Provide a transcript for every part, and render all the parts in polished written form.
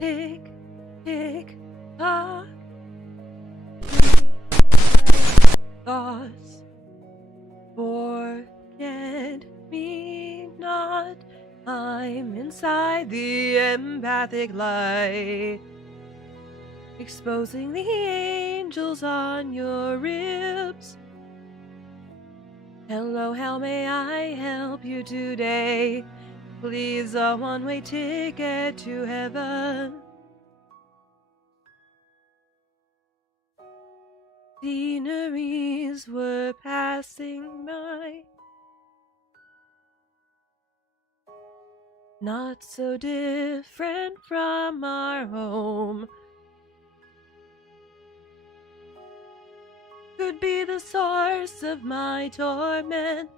Tick, tick, tock. Thoughts, forget me not. I'm inside the empathic light, exposing the angels on your ribs. Hello, how may I help you today? Please, a one-way ticket to heaven. Sceneries were passing by, not so different from our home. Could be the source of my torment.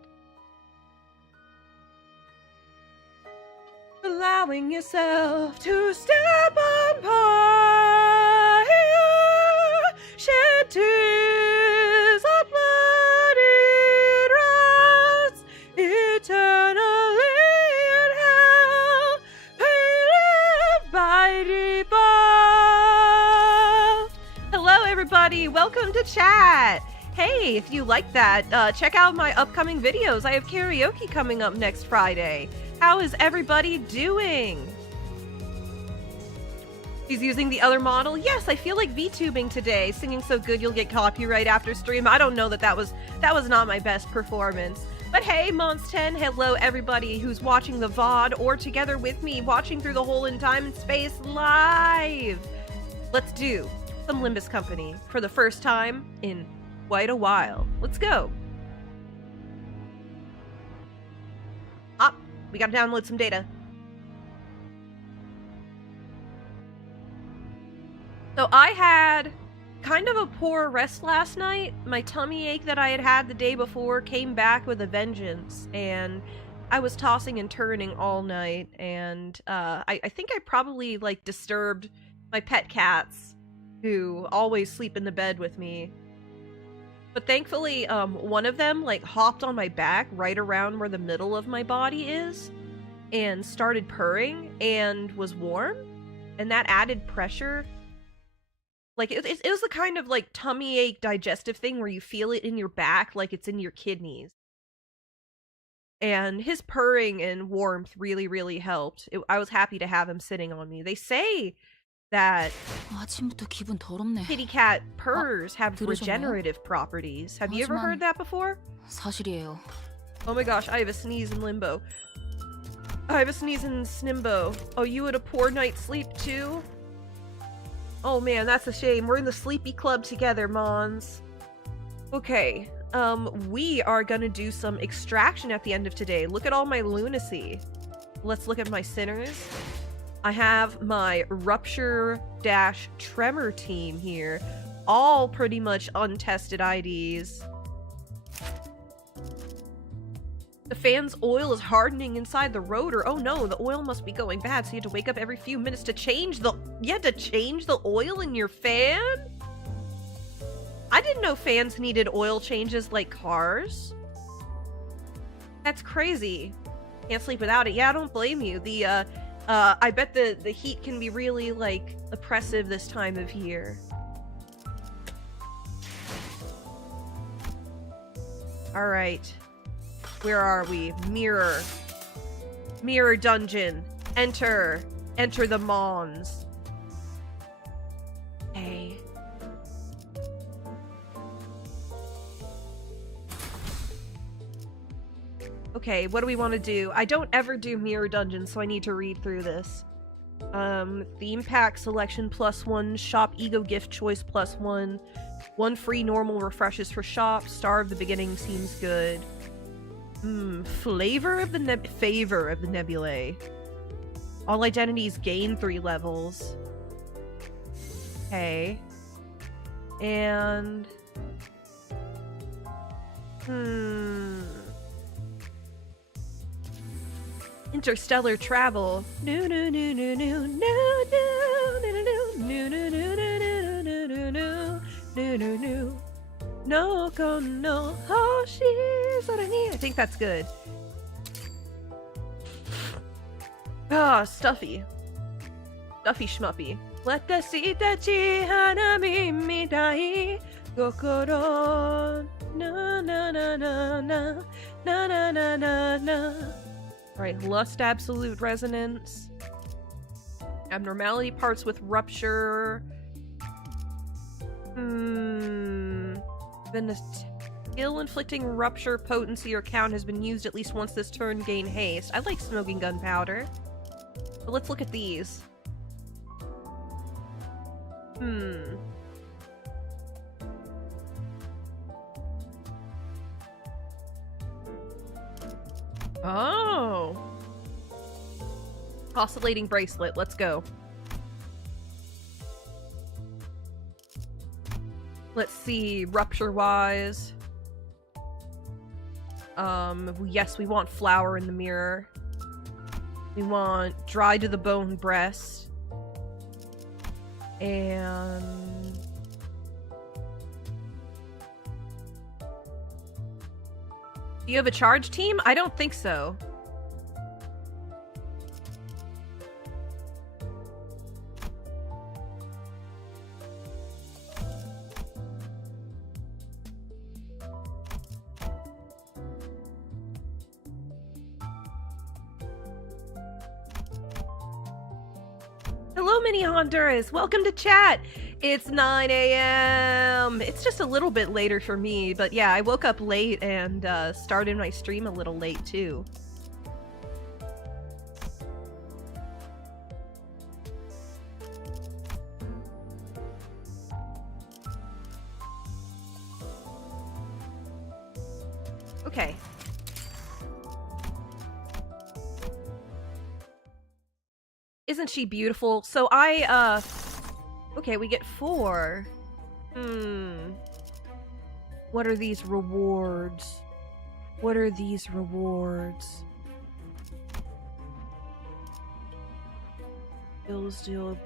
Allowing yourself to step on fire, shed tears of bloody drops, eternally in hell, they live by default. Hello everybody, welcome to chat. Hey, if you like that, check out my upcoming videos. I have karaoke coming up next Friday. How is everybody doing? He's using the other model? Yes, I feel like VTubing today. Singing so good you'll get copyright after stream. I don't know that was not my best performance. But hey, Mons10, hello everybody who's watching the VOD or together with me watching through the hole in time and space live. Let's do some Limbus Company for the first time in quite a while. Let's go. We gotta download some data. So I had kind of a poor rest last night. My tummy ache that I had the day before came back with a vengeance, and I was tossing and turning all night, and I think I probably like disturbed my pet cats who always sleep in the bed with me. But thankfully, one of them, like, hopped on my back right around where the middle of my body is and started purring and was warm, and that added pressure. Like, it was the kind of, like, tummy ache digestive thing where you feel it in your back like it's in your kidneys. And his purring and warmth really, really helped. I was happy to have him sitting on me. They say that kitty cat purrs have regenerative properties. Have you ever heard that before? 사실이에요. Oh my gosh, I have a sneeze in limbo. I have a sneeze in snimbo. Oh, you had a poor night's sleep too? Oh man, that's a shame. We're in the sleepy club together, Mons. Okay, we are gonna do some extraction at the end of today. Look at all my lunacy. Let's look at my sinners. I have my Rupture-Tremor team here. All pretty much untested IDs. The fan's oil is hardening inside the rotor. Oh no, the oil must be going bad, so you had to wake up every few minutes to change the... You had to change the oil in your fan? I didn't know fans needed oil changes like cars. That's crazy. Can't sleep without it. Yeah, I don't blame you. I bet the heat can be really, like, oppressive this time of year. Alright. Where are we? Mirror. Mirror dungeon. Enter. Enter the Mons. Hey. Okay, what do we want to do? I don't ever do mirror dungeons, so I need to read through this. Theme pack selection +1, shop ego gift choice +1, 1 free normal refreshes for shop, star of the beginning seems good. Favor of the nebulae. All identities gain 3 levels. Okay. And... Interstellar travel. No no no no no no no no no no no no no no. No go no she's what I need. I think that's good. Ah, stuffy. Stuffy Shmuppi. Watashi tachi hanami mitai kokoro na na na na na na na na na na. Alright, lust absolute resonance. Abnormality parts with rupture. Then a skill-inflicting rupture potency or count has been used at least once this turn. Gain haste. I like smoking gunpowder. But let's look at these. Oh. Oscillating bracelet. Let's go. Let's see, rupture-wise. Yes, we want flower in the mirror. We want dry to the bone breast. And... do you have a charge team? I don't think so. Hello, Mini Honduras. Welcome to chat. It's 9 a.m. It's just a little bit later for me, but yeah, I woke up late and started my stream a little late too. Okay. Isn't she beautiful? So okay, we get 4. What are these rewards? What are these rewards? Skills deal.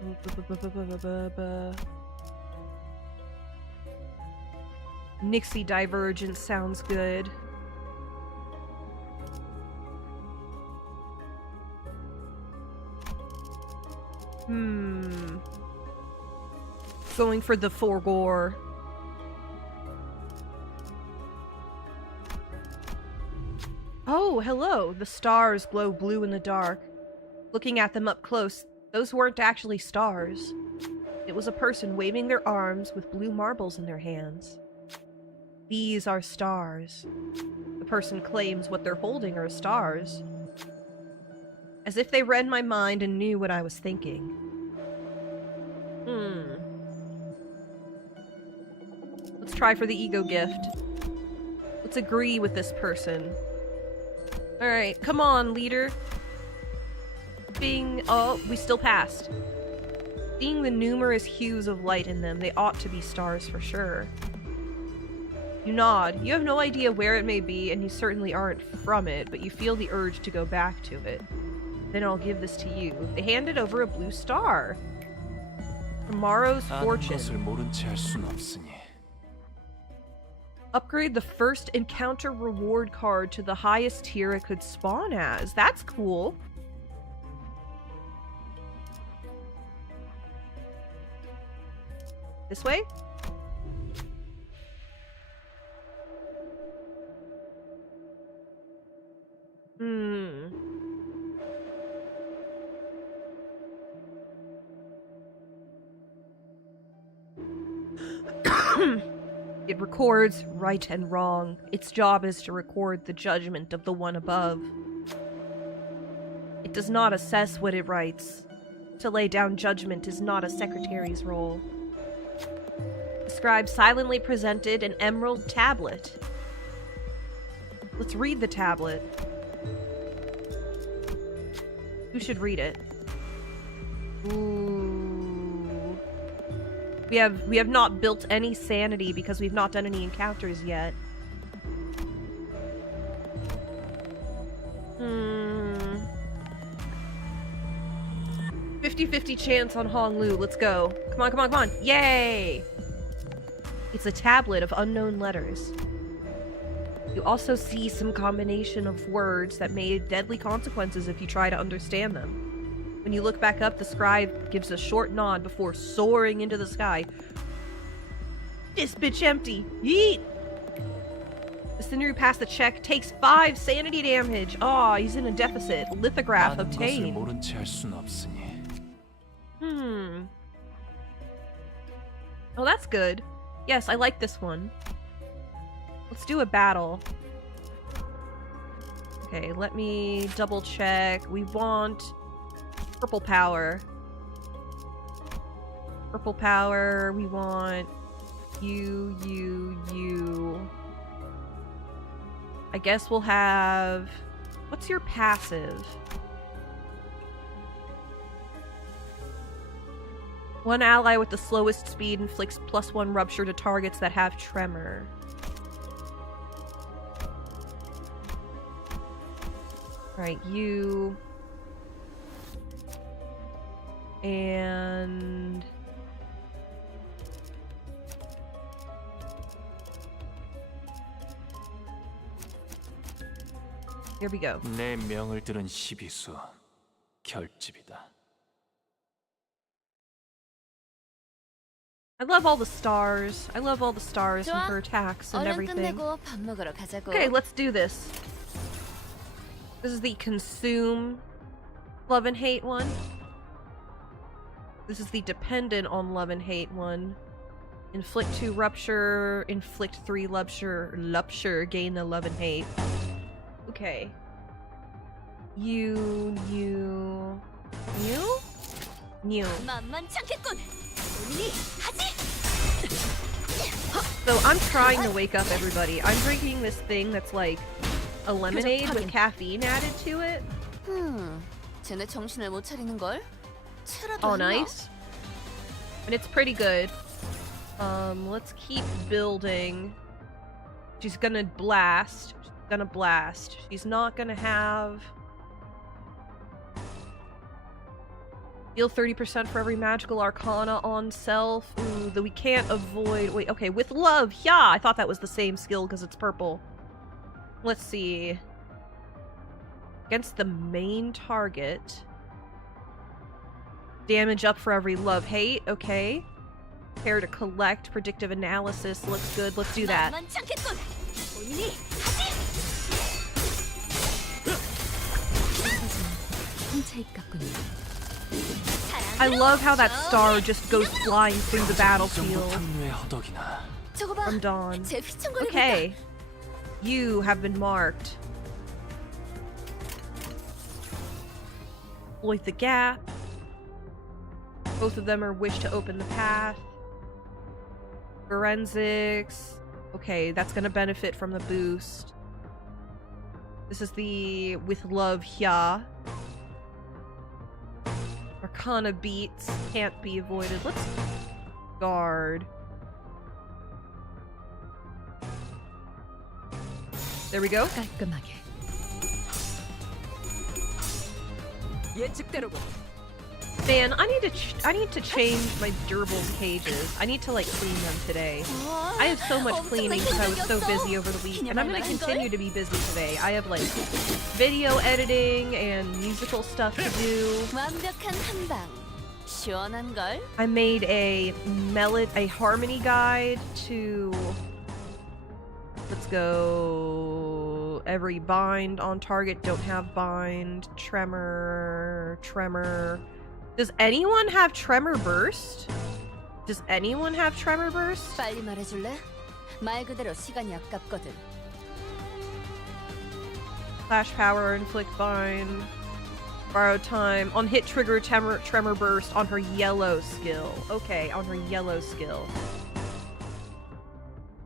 Nixie Divergence sounds good. Going for the Forgore. Oh, hello! The stars glow blue in the dark. Looking at them up close, those weren't actually stars. It was a person waving their arms with blue marbles in their hands. These are stars. The person claims what they're holding are stars. As if they read my mind and knew what I was thinking. Let's try for the ego gift. Let's agree with this person. Alright, come on, leader. Oh, we still passed. Seeing the numerous hues of light in them, they ought to be stars for sure. You nod. You have no idea where it may be, and you certainly aren't from it, but you feel the urge to go back to it. Then I'll give this to you. They handed over a blue star. Tomorrow's fortune. Upgrade the first encounter reward card to the highest tier it could spawn as. That's cool. This way? It records right and wrong. Its job is to record the judgment of the one above. It does not assess what it writes. To lay down judgment is not a secretary's role. The scribe silently presented an emerald tablet. Let's read the tablet. Who should read it? Ooh. We have not built any sanity because we've not done any encounters yet. 50-50 chance on Honglu. Let's go. Come on, come on, come on. Yay! It's a tablet of unknown letters. You also see some combination of words that may have deadly consequences if you try to understand them. When you look back up, the scribe gives a short nod before soaring into the sky. This bitch empty. Yeet! The sinner who passed the check takes 5 sanity damage. Aw, he's in a deficit. Lithograph obtained. Oh, that's good. Yes, I like this one. Let's do a battle. Okay, let me double check. We want purple power. Purple power, we want you. I guess we'll have... What's your passive? One ally with the slowest speed inflicts +1 rupture to targets that have tremor. Alright, you... And... Here we go. 내 명을 들은 시비수 결집이다. I love all the stars. I love all the stars and her attacks and everything. Okay, let's do this. This is the consume love and hate one. This is the dependent on love and hate one. Inflict 2 rupture, inflict 3 rupture, gain the love and hate. Okay. You. So I'm trying to wake up everybody. I'm drinking this thing that's like a lemonade with caffeine added to it. 쟤네 정신을 못 차리는 걸? Oh, nice. And it's pretty good. Let's keep building. She's gonna blast. She's not gonna have... Deal 30% for every magical arcana on self. Ooh, that we can't avoid... Wait, okay, with love. Yeah, I thought that was the same skill because it's purple. Let's see. Against the main target. Damage up for every love-hate. Okay. Prepare to collect. Predictive analysis. Looks good. Let's do that. I love how that star just goes flying through the battlefield. From Dawn. Okay. You have been marked. Exploit the gap. Both of them are wish to open the path. Forensics. Okay, that's gonna benefit from the boost. This is the with love Hya. Arcana beats can't be avoided. Let's guard. There we go. Man, I need to change my durables cages. I need to like clean them today. I have so much cleaning because I was so busy over the week, and I'm gonna continue to be busy today. I have like video editing and musical stuff to do. I made a harmony guide to... Let's go... Every bind on target, don't have bind, tremor... Does anyone have tremor burst? 빨리 말해줄래? 말 그대로 시간이 아깝거든. Flash power, inflict bind, borrow time. On hit trigger tremor burst on her yellow skill. Okay, on her yellow skill.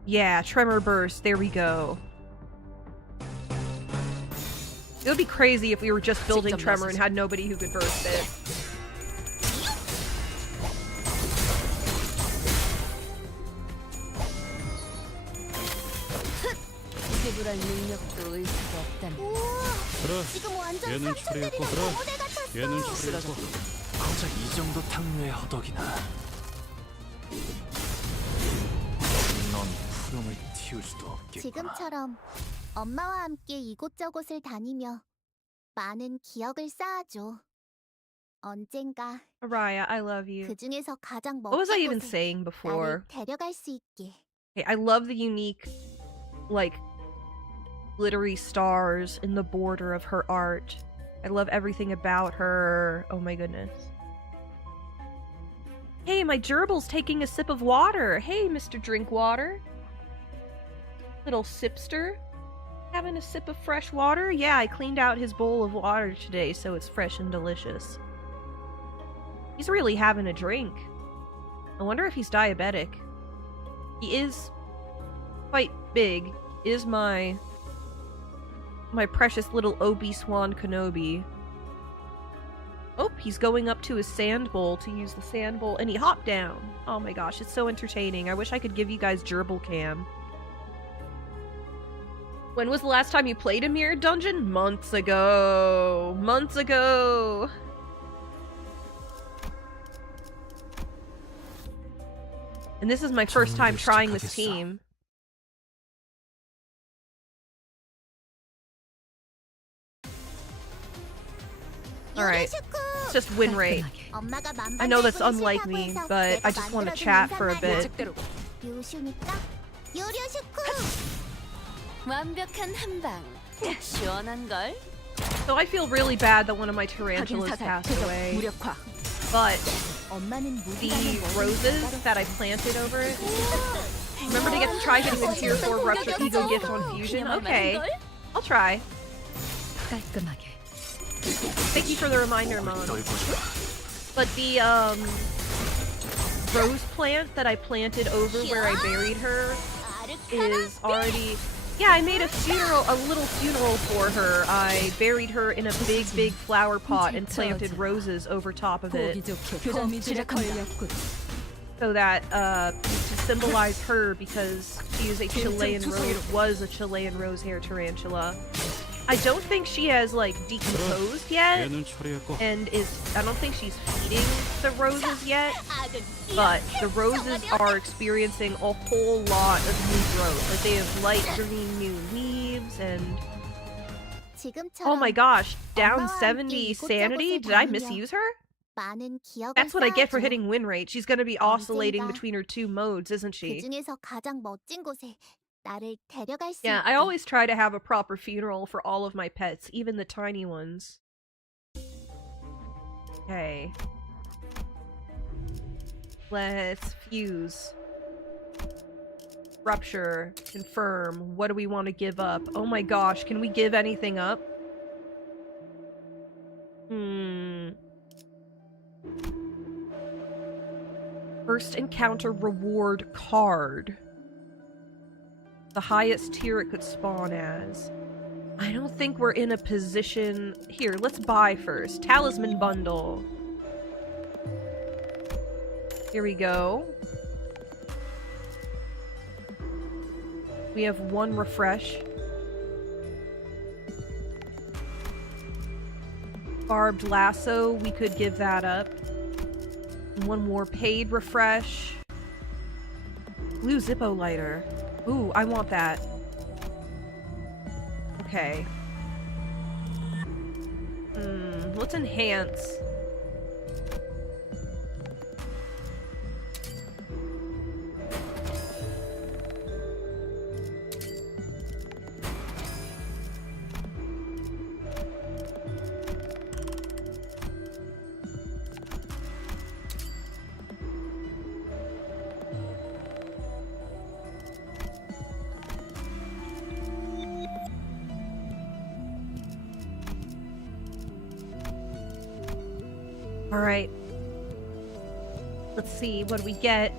Yeah, tremor burst, there we go. It would be crazy if we were just building tremor and had nobody who could burst it. 얘는 추리했고 고작 이 정도 탕류의 허덕이나. 넌 푸름을 틔울 수도 없겠구나. 지금처럼 엄마와 함께 이곳저곳을 다니며 많은 기억을 쌓아줘. 언젠가 Araya, I love you. 그 중에서 가장 What was I 멋진 even 곳에 saying before? 나를 데려갈 수 있게. Okay, I love the unique, like, glittery stars in the border of her art. I love everything about her. Oh my goodness. Hey, my gerbil's taking a sip of water. Hey, Mr. Drinkwater. Little sipster. Having a sip of fresh water? Yeah, I cleaned out his bowl of water today, so it's fresh and delicious. He's really having a drink. I wonder if he's diabetic. He is quite big. Is my precious little Obi-Swan Kenobi. Oh, he's going up to his sand bowl to use the sand bowl, and he hopped down. Oh my gosh, it's so entertaining. I wish I could give you guys gerbil cam. When was the last time you played a mirrored dungeon? Months ago. Months ago. And this is my first time trying this team. Alright. It's just win rate. 엄마가 I know that's 만반달분이 unlike 싫다고 me, 해서 but I 내가 just want to 만들어준 chat for a 인사말이야. bit. 요슈니까 요료슈쿠. 완벽한 한방. 시원한 걸. So I feel really bad that one of my tarantulas passed away. 무력화. But 엄마는 the 무기가 roses that I planted over it. Remember to try getting the tier 4 rupture ego gift on fusion? Okay. I'll try. 깔끔하게. Thank you for the reminder, Mom. 넓어져. But the rose plant that I planted over where I buried her is already... Yeah, I made a little funeral for her. I buried her in a big flower pot and planted roses over top of it. So that, to symbolize her, because she is a Chilean rose, was a Chilean rose hair tarantula. I don't think she has, like, decomposed yet, 얘는 처리했고. and I don't think she's feeding the roses yet, but the roses are experiencing a whole lot of new growth. Like, they have light green new leaves, and oh my gosh, down 70 sanity? Did I misuse her? 많은 기억을 That's what I get for 쌓아줘. hitting win rate. She's gonna be oscillating between her two modes, isn't 그 she? 중에서 가장 멋진 곳에 나를 데려갈 수 Yeah, 있게. I always try to have a proper funeral for all of my pets, even the tiny ones. Okay. Let's fuse. Rupture. Confirm. What do we want to give up? Oh my gosh, can we give anything up? First encounter reward card. The highest tier it could spawn as. I don't think we're in a position... Here, let's buy first. Talisman bundle. Here we go. We have one refresh. Barbed lasso, we could give that up. One more paid refresh. Blue Zippo lighter. Ooh, I want that. Okay. Let's enhance. Alright. Let's see, what do we get?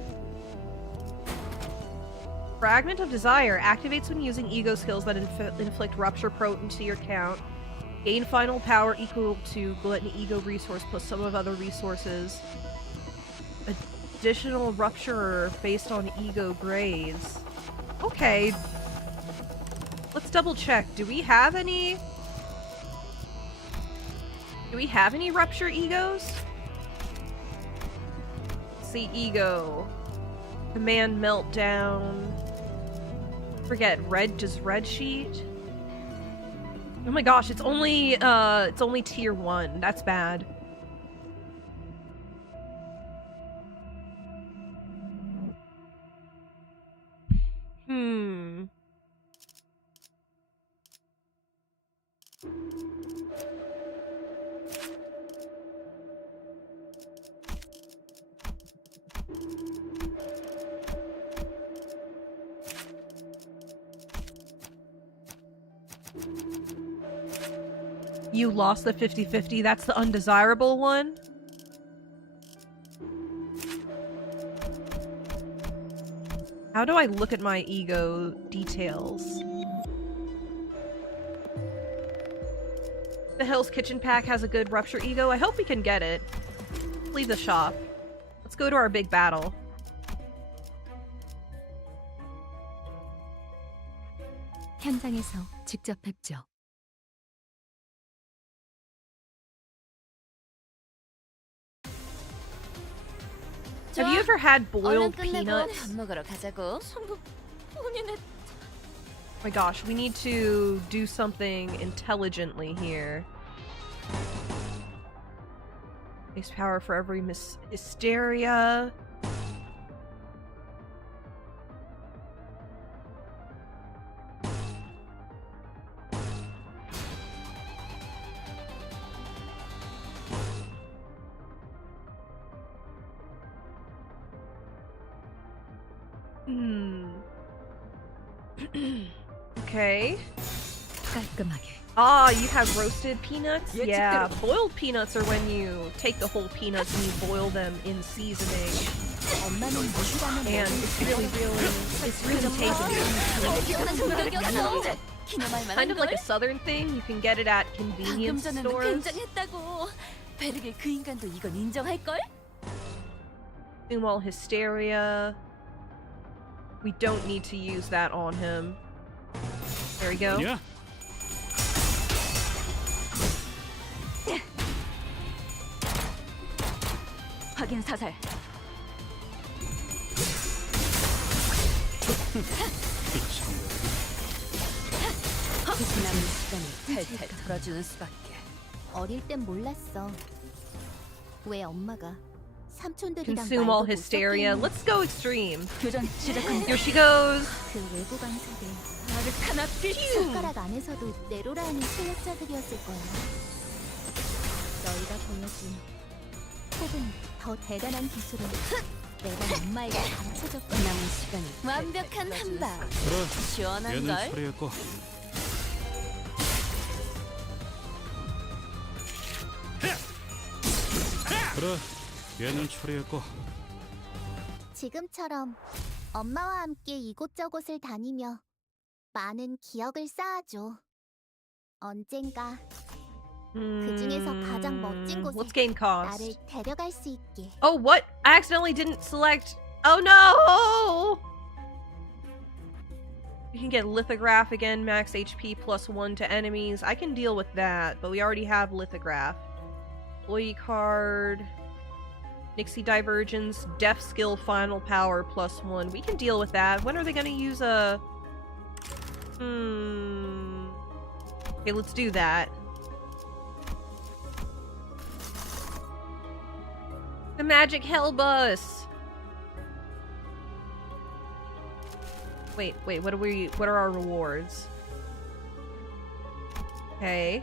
Fragment of Desire activates when using ego skills that inflict rupture potent to your count. Gain final power equal to Gluttony ego resource plus some of other resources. Additional rupture based on ego grades. Okay. Let's double check. Do we have any rupture egos? Let's see, ego. Command meltdown. Forget, just red sheet. Oh my gosh, it's only tier 1. That's bad. Hmm. You lost the 50-50. That's the undesirable one? How do I look at my ego details? The Hell's Kitchen pack has a good rupture ego. I hope we can get it. Leave the shop. Let's go to our big battle. 현장에서 직접 뵙죠. Have you ever had boiled 얼른 끝내고 peanuts? 밥 먹으러 가자고. 본인의 Oh my gosh, we need to do something intelligently here. Makes power for every hysteria. Okay. 깔끔하게. Ah, you have roasted peanuts? Yeah, boiled peanuts are when you take the whole peanuts and you boil them in seasoning. 엄마는 무시라면 And it's really tasty. Kind of like a southern thing. You can get it at 방금 convenience 전에는 stores. 굉장했다고. 베르게 그 인간도 이건 인정할걸? Sumo hysteria. We don't need to use that on him. There we go. Yeah. 확인 사살. 남은 시간을 탈탈 털어주는 수밖에. 어릴 땐 몰랐어. 왜 엄마가 삼촌들이랑 Consume 말도 all 못 hysteria. 섞겠니? Let's go extreme. 교전 시작합니다. Here she goes. 그 외부 강사들 아르카나 필수. 손가락 안에서도 네로라 하는 실력자들이었을 거야. 너희가 보여준 혹은 더 대단한 기술을 내가 엄마에게 가르쳐줬고 남은 시간이 완벽한 한 방. 시원한 얘는 걸. 처리했고. 그래, 얘는 처리했고. 지금처럼 엄마와 함께 이곳저곳을 다니며 많은 기억을 쌓아줘. 언젠가 그 중에서 가장 멋진 곳에 What's game cost? 나를 데려갈 수 있게. Oh, what? I accidentally didn't select. Oh no! You can get lithograph again, max HP +1 to enemies. I can deal with that, but we already have lithograph. Employee card, Nixie divergence, def skill final power +1. We can deal with that. When are they gonna use a? Okay, let's do that. The magic hell bus. Wait, what are our rewards? Okay.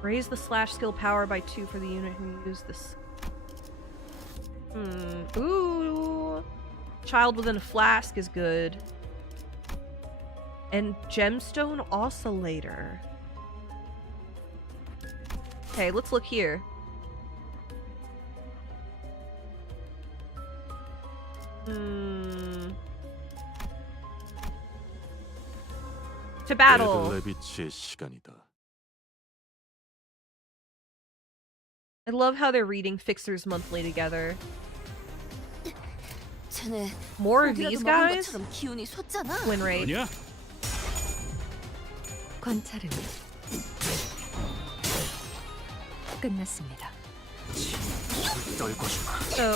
Raise the slash skill power by 2 for the unit who used this. Ooh. Child within a flask is good. And gemstone oscillator. Okay, let's look here. To battle. 레비치의 시간이다. I love how they're reading Fixers Monthly together. 쟤네 More of 고기라도 these 먹은 guys? 것처럼 기운이 솟잖아. Win rate. 아니야? 관찰은 끝났습니다. 떨고 주마. So,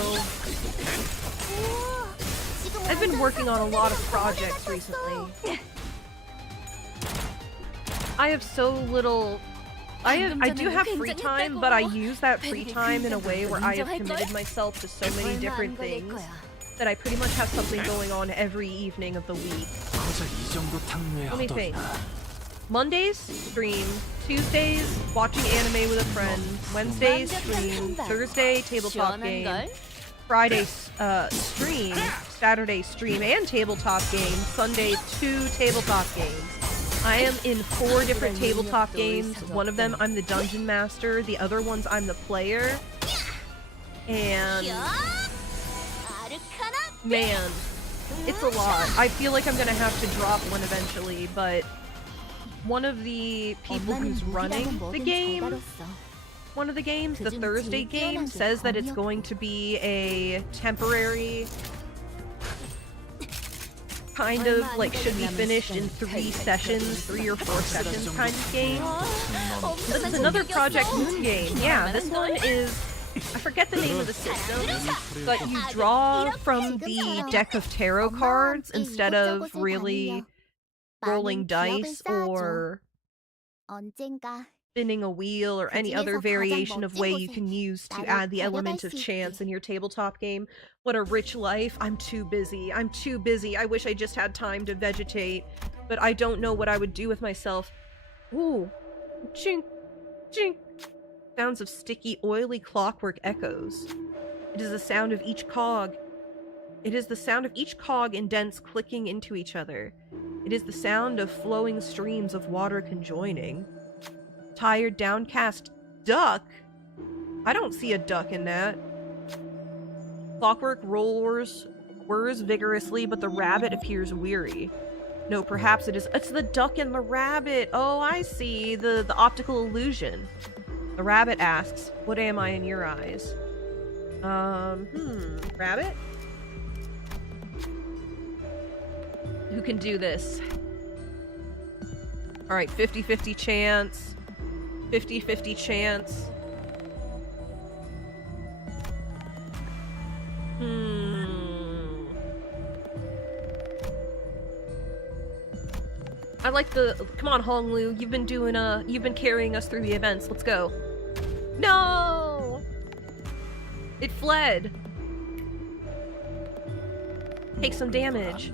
I've been working on a lot of projects recently. I have so little I do have free time, but I use that free time in a way where I have committed myself to so many different things that I pretty much have something going on every evening of the week. Let me think. Mondays, stream. Tuesdays, watching anime with a friend. Wednesdays, stream. Thursday, tabletop game. Friday, stream. Saturday, stream and tabletop game. Sunday, 2 tabletop games. I am in 4 different tabletop games. One of them, I'm the dungeon master. The other ones, I'm the player. And... man, it's a lot. I feel like I'm gonna have to drop one eventually, but... one of the people who's running the game, one of the games, the Thursday game, says that it's going to be a temporary kind of, like, should be finished in 3 sessions, 3 or 4 sessions kind of game. This is another Project Moon game. Yeah, this one is, I forget the name of the system, but you draw from the deck of tarot cards instead of really rolling dice or spinning a wheel or any other variation of way you can use to add the element of chance in your tabletop game. What a rich life. I'm too busy. I'm too busy. I wish I just had time to vegetate, but I don't know what I would do with myself. Ooh. Chink. Chink. Sounds of sticky, oily clockwork echoes. It is the sound of each cog. It is the sound of each cog and dents clicking into each other. It is the sound of flowing streams of water conjoining. Tired, downcast duck? I don't see a duck in that. Clockwork whirs vigorously, but the rabbit appears weary. No, perhaps it's the duck and the rabbit. Oh, I see. The optical illusion. The rabbit asks, "What am I in your eyes?" Rabbit? Who can do this? Alright, 50-50 chance. 50-50 chance. I like the... Come on, Honglu. You've been carrying us through the events. Let's go. No! It fled. Take some damage.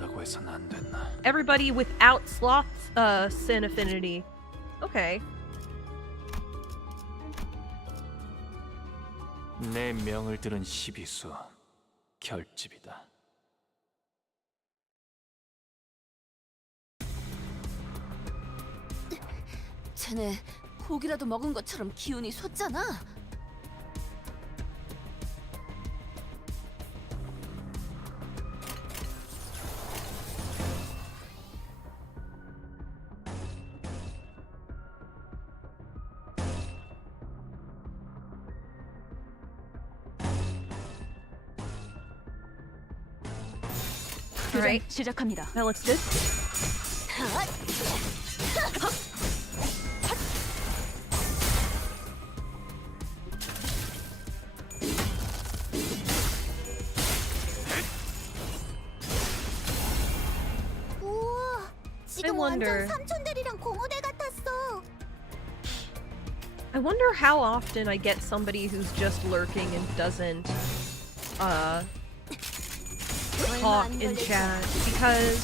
Everybody without Sloth's sin affinity. Okay. 내 명을 들은 시비수 결집이다. 쟤네 고기라도 먹은 것처럼 기운이 솟잖아. Alright. 시작합니다. That looks good. 우와, 지금 완전 삼촌들이랑 공호대 같았어. I wonder how often I get somebody who's just lurking and doesn't talk in chat, because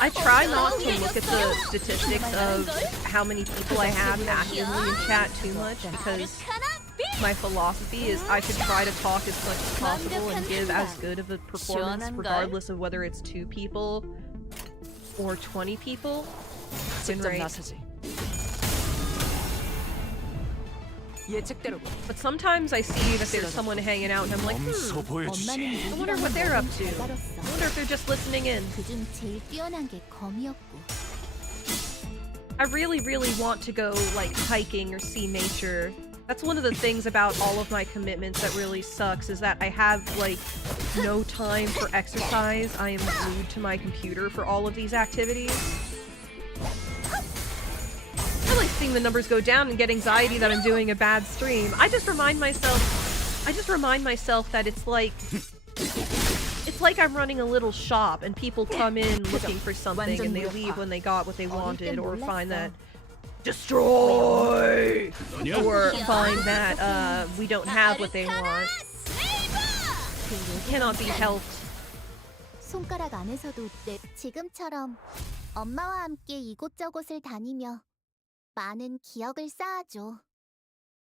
I try not to look at the statistics of how many people I have actively in chat too much, because my philosophy is I should try to talk as much as possible and give as good of a performance regardless of whether it's 2 people or 20 people. But sometimes I see that there's someone hanging out and I'm like, I wonder what they're up to. I wonder if they're just listening in. I really, really want to go, like, hiking or see nature. That's one of the things about all of my commitments that really sucks, is that I have, like, no time for exercise. I am glued to my computer for all of these activities. I like seeing the numbers go down and get anxiety that I'm doing a bad stream. I just remind myself that it's like I'm running a little shop and people come in looking for something and they leave when they got what they wanted, or find that destroy, 너냐? or find that we don't have what they want. Cannot be helped. 손가락 안에서도 지금처럼 엄마와 함께 이곳저곳을 다니며 많은 기억을 쌓아줘.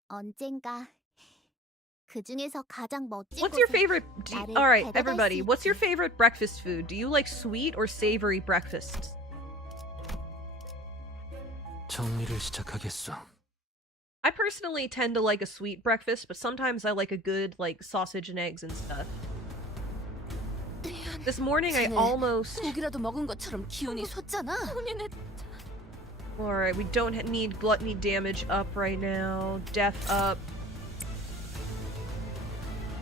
언젠가 그 중에서 가장 멋진 What's your 곳에 favorite? 나를 All right, 데려갈 everybody. 수 What's your 있게. favorite breakfast food? Do you like sweet or savory breakfasts? 정리를 시작하겠어. I personally tend to like a sweet breakfast, but sometimes I like a good like sausage and eggs and stuff. This morning I 쟤네 almost. 고기라도 먹은 것처럼 기운이 솟잖아. All right, we don't need gluttony damage up right now. Death up.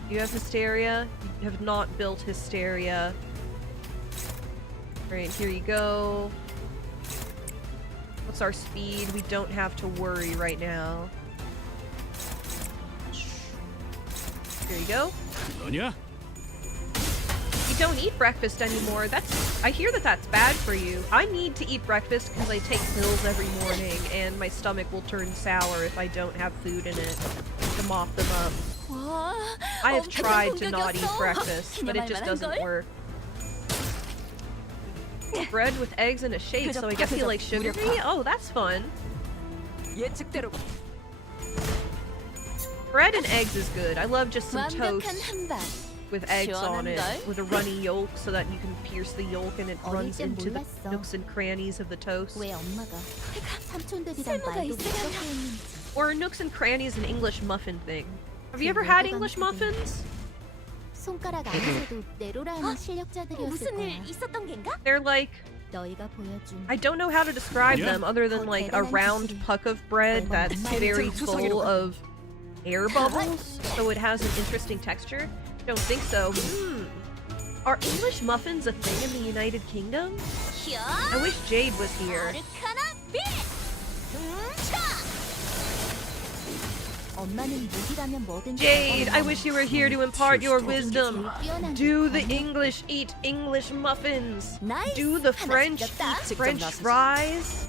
You have hysteria? You have not built hysteria. Alright, here you go. What's our speed? We don't have to worry right now. Here you go. 너냐? You don't eat breakfast anymore. I hear that that's bad for you. I need to eat breakfast because I take pills every morning and my stomach will turn sour if I don't have food in it to mop them up. 와, I have 엄청난 tried to not eat 공격이었어. breakfast, but it just doesn't 기념할 work. Bread with eggs and a shake, so I guess you like sugary? Oh, that's fun. 예측대로 Bread and eggs is good. I love just some toast 완벽한 한방. with eggs on it, 시원한걸? with a runny yolk so that you can pierce the yolk and it 어릴 runs 땐 into the 몰랐어. nooks and crannies of the toast. 왜 엄마가 삼촌들이랑 쓸모가 말도 못 있으려나? 섞고 했는지. Or nooks and crannies an English muffin thing. Have you ever had English muffins? 손가락 안에서도 네로라는 실력자들이었을 무슨 일 거야. 있었던 겐가? They're like, 너희가 보여준 I don't know how to describe Yeah. them other than like a round puck of bread that's very full of air bubbles, so it has an interesting texture. Don't think so. Are English muffins a thing in the United Kingdom? I wish Jade was here. 아르카나 빛! 엄마는 무기라면 뭐든지 Jade, I 해버린다며. wish you were here to impart your 제일 wisdom. 뛰어난 Do 게 the 과연 English eat English muffins? 나이스! Do the 하나 French 잡혔다. eat 직접 French 나서서. fries?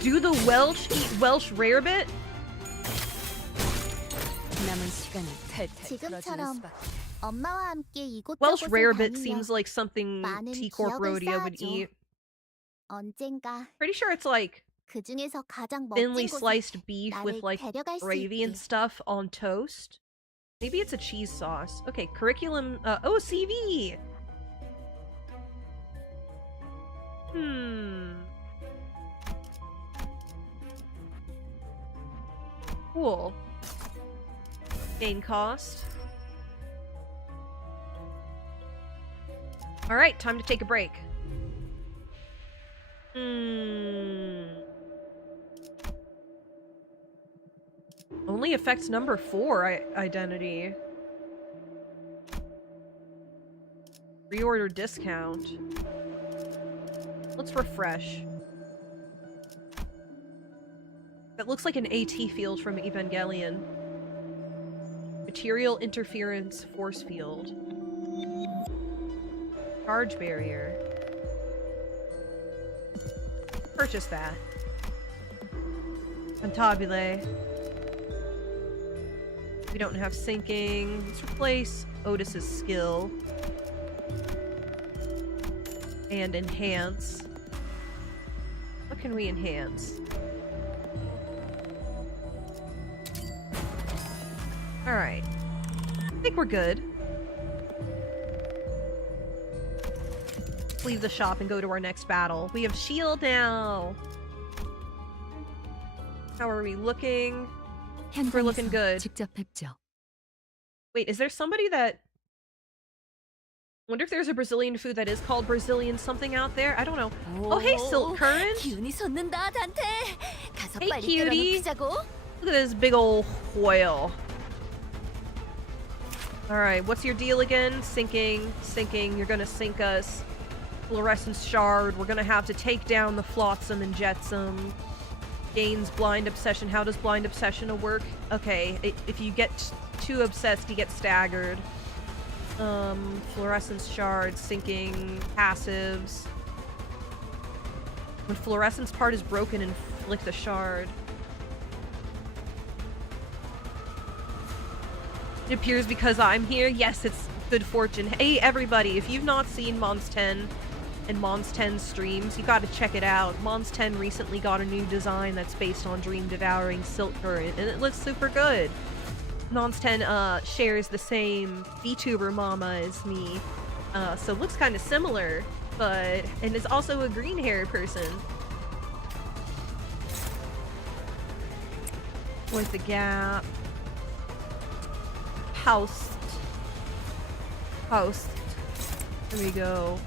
Do the Welsh eat Welsh rarebit? 남은 시간이 탈탈 털어지는 지금처럼 수밖에. 엄마와 함께 Welsh 이곳저곳을 rarebit 다니며 seems like something 많은 T-Corp 기억을 Rodeo would 쌓아줘. eat. 언젠가 Pretty sure it's like 그 중에서 가장 thinly 멋진 곳에 sliced beef with 나를 like 데려갈 수 gravy and 있게. stuff on toast. Maybe it's a cheese sauce. Okay, curriculum. Oh, CV. Cool. Gain cost. All right, time to take a break. Only affects number 4 identity. Reorder discount. Let's refresh. That looks like an AT field from Evangelion. Material interference force field. Charge barrier. Purchase that. Fantabule. We don't have sinking. Let's replace Otis's skill. And enhance. What can we enhance? Alright. I think we're good. Let's leave the shop and go to our next battle. We have shield now! How are we looking? We're looking good. 직접 뵙죠. Wait, is there somebody that... Wonder if there's a Brazilian food that is called Brazilian something out there? I don't know. Oh, hey, Silk Current! 기운이 솟는다, 단테. 가서 Hey, 빨리 cutie. 때려눕히자고. Look at this big ol' whale. Alright, what's your deal again? Sinking, sinking, you're gonna sink us. Fluorescence shard, we're gonna have to take down the flotsam and jetsam. Gains blind obsession. How does blind obsession work? Okay, if you get too obsessed, you get staggered. Fluorescence shards, sinking, passives. When fluorescence part is broken, inflict a shard. It appears because I'm here. Yes, it's good fortune. Hey, everybody, if you've not seen Mons 10 and Mons 10 streams, you gotta check it out. Mons 10 recently got a new design that's based on Dream Devouring Silk Current, and it looks super good. Mons 10 shares the same VTuber mama as me, so looks kind of similar, and is also a green hair person. With the gap. Housed. There we go.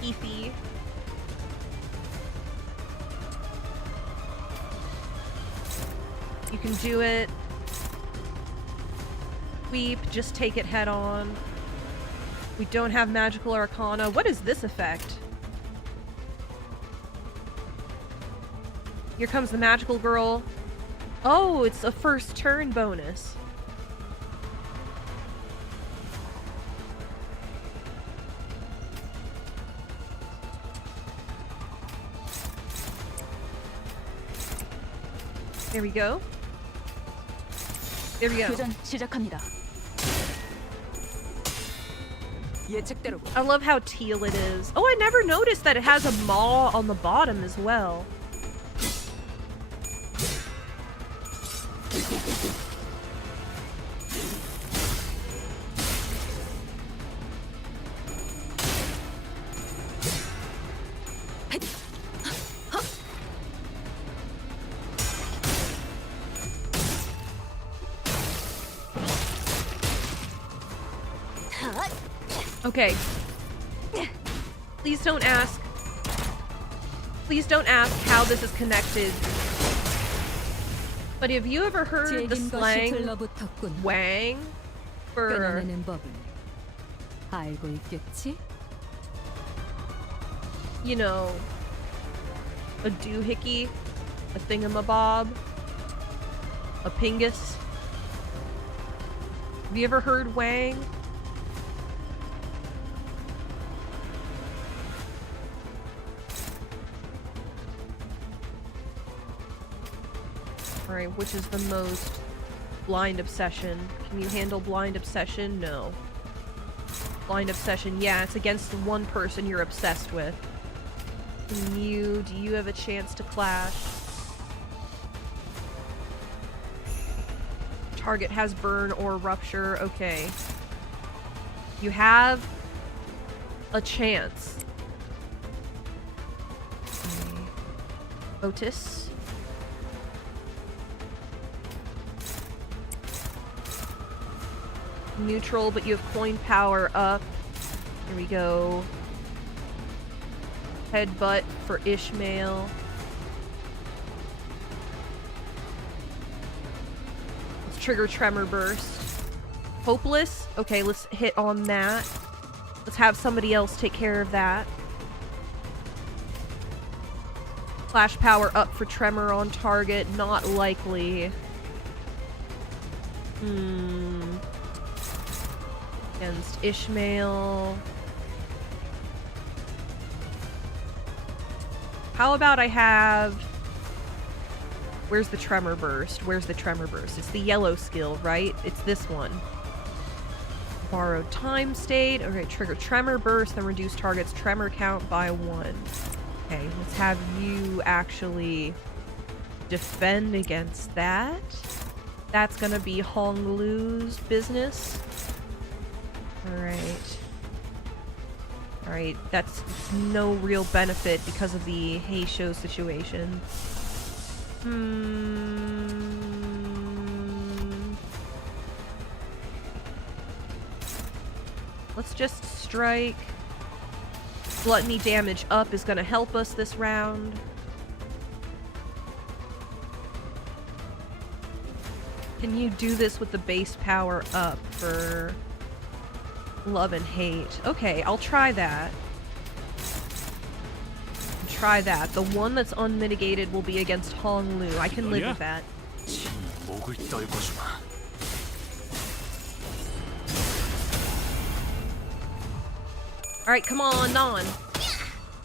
Eefy. You can do it. Weep, just take it head on. We don't have magical arcana. What is this effect? Here comes the magical girl. Oh, it's a first turn bonus. There we go. There we go. 교전 시작합니다. 예측대로. I love how teal it is. Oh, I never noticed that it has a maw on the bottom as well. Okay. Please don't ask. Please don't ask how this is connected. But have you ever heard the slang wang for 끊어내는 법을 알고 있겠지? you know, a doohickey, a thingamabob, a pingus? Have you ever heard wang? Alright, which is the most blind obsession? Can you handle blind obsession? No. Blind obsession, yeah, it's against the one person you're obsessed with. And do you have a chance to clash? Target has burn or rupture, okay. You have a chance. Okay. Otis. Neutral, but you have coin power up. Here we go. Headbutt for Ishmael. Let's trigger Tremor Burst. Hopeless? Okay, let's hit on that. Let's have somebody else take care of that. Flash power up for Tremor on target. Not likely. Against Ishmael. How about I have... Where's the Tremor Burst? Where's the Tremor Burst? It's the yellow skill, right? It's this one. Borrowed Time State. Okay, trigger Tremor Burst, then reduce target's Tremor count by 1. Okay, let's have you actually defend against that. That's gonna be Hong Lu's business. Alright. Alright, that's no real benefit because of the Heisho situation. Let's just strike. Gluttony damage up is gonna help us this round. Can you do this with the base power up for love and hate? Okay, I'll try that. Try that. The one that's unmitigated will be against Hong Lu. I can live with that. 목을 떨궈주마. Alright, come on, on.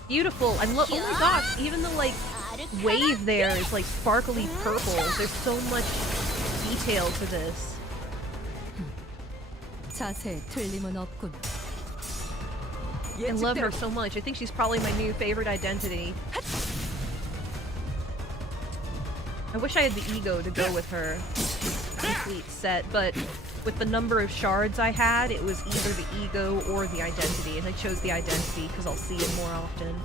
Beautiful. And look, oh my gosh, even the like wave there is like sparkly purple. There's so much detail to this. 자세에 틀림은 없군. I love her so much. I think she's probably my new favorite identity. I wish I had the ego to go with her complete set, but with the number of shards I had, it was either the ego or the identity, and I chose the identity because I'll see it more often.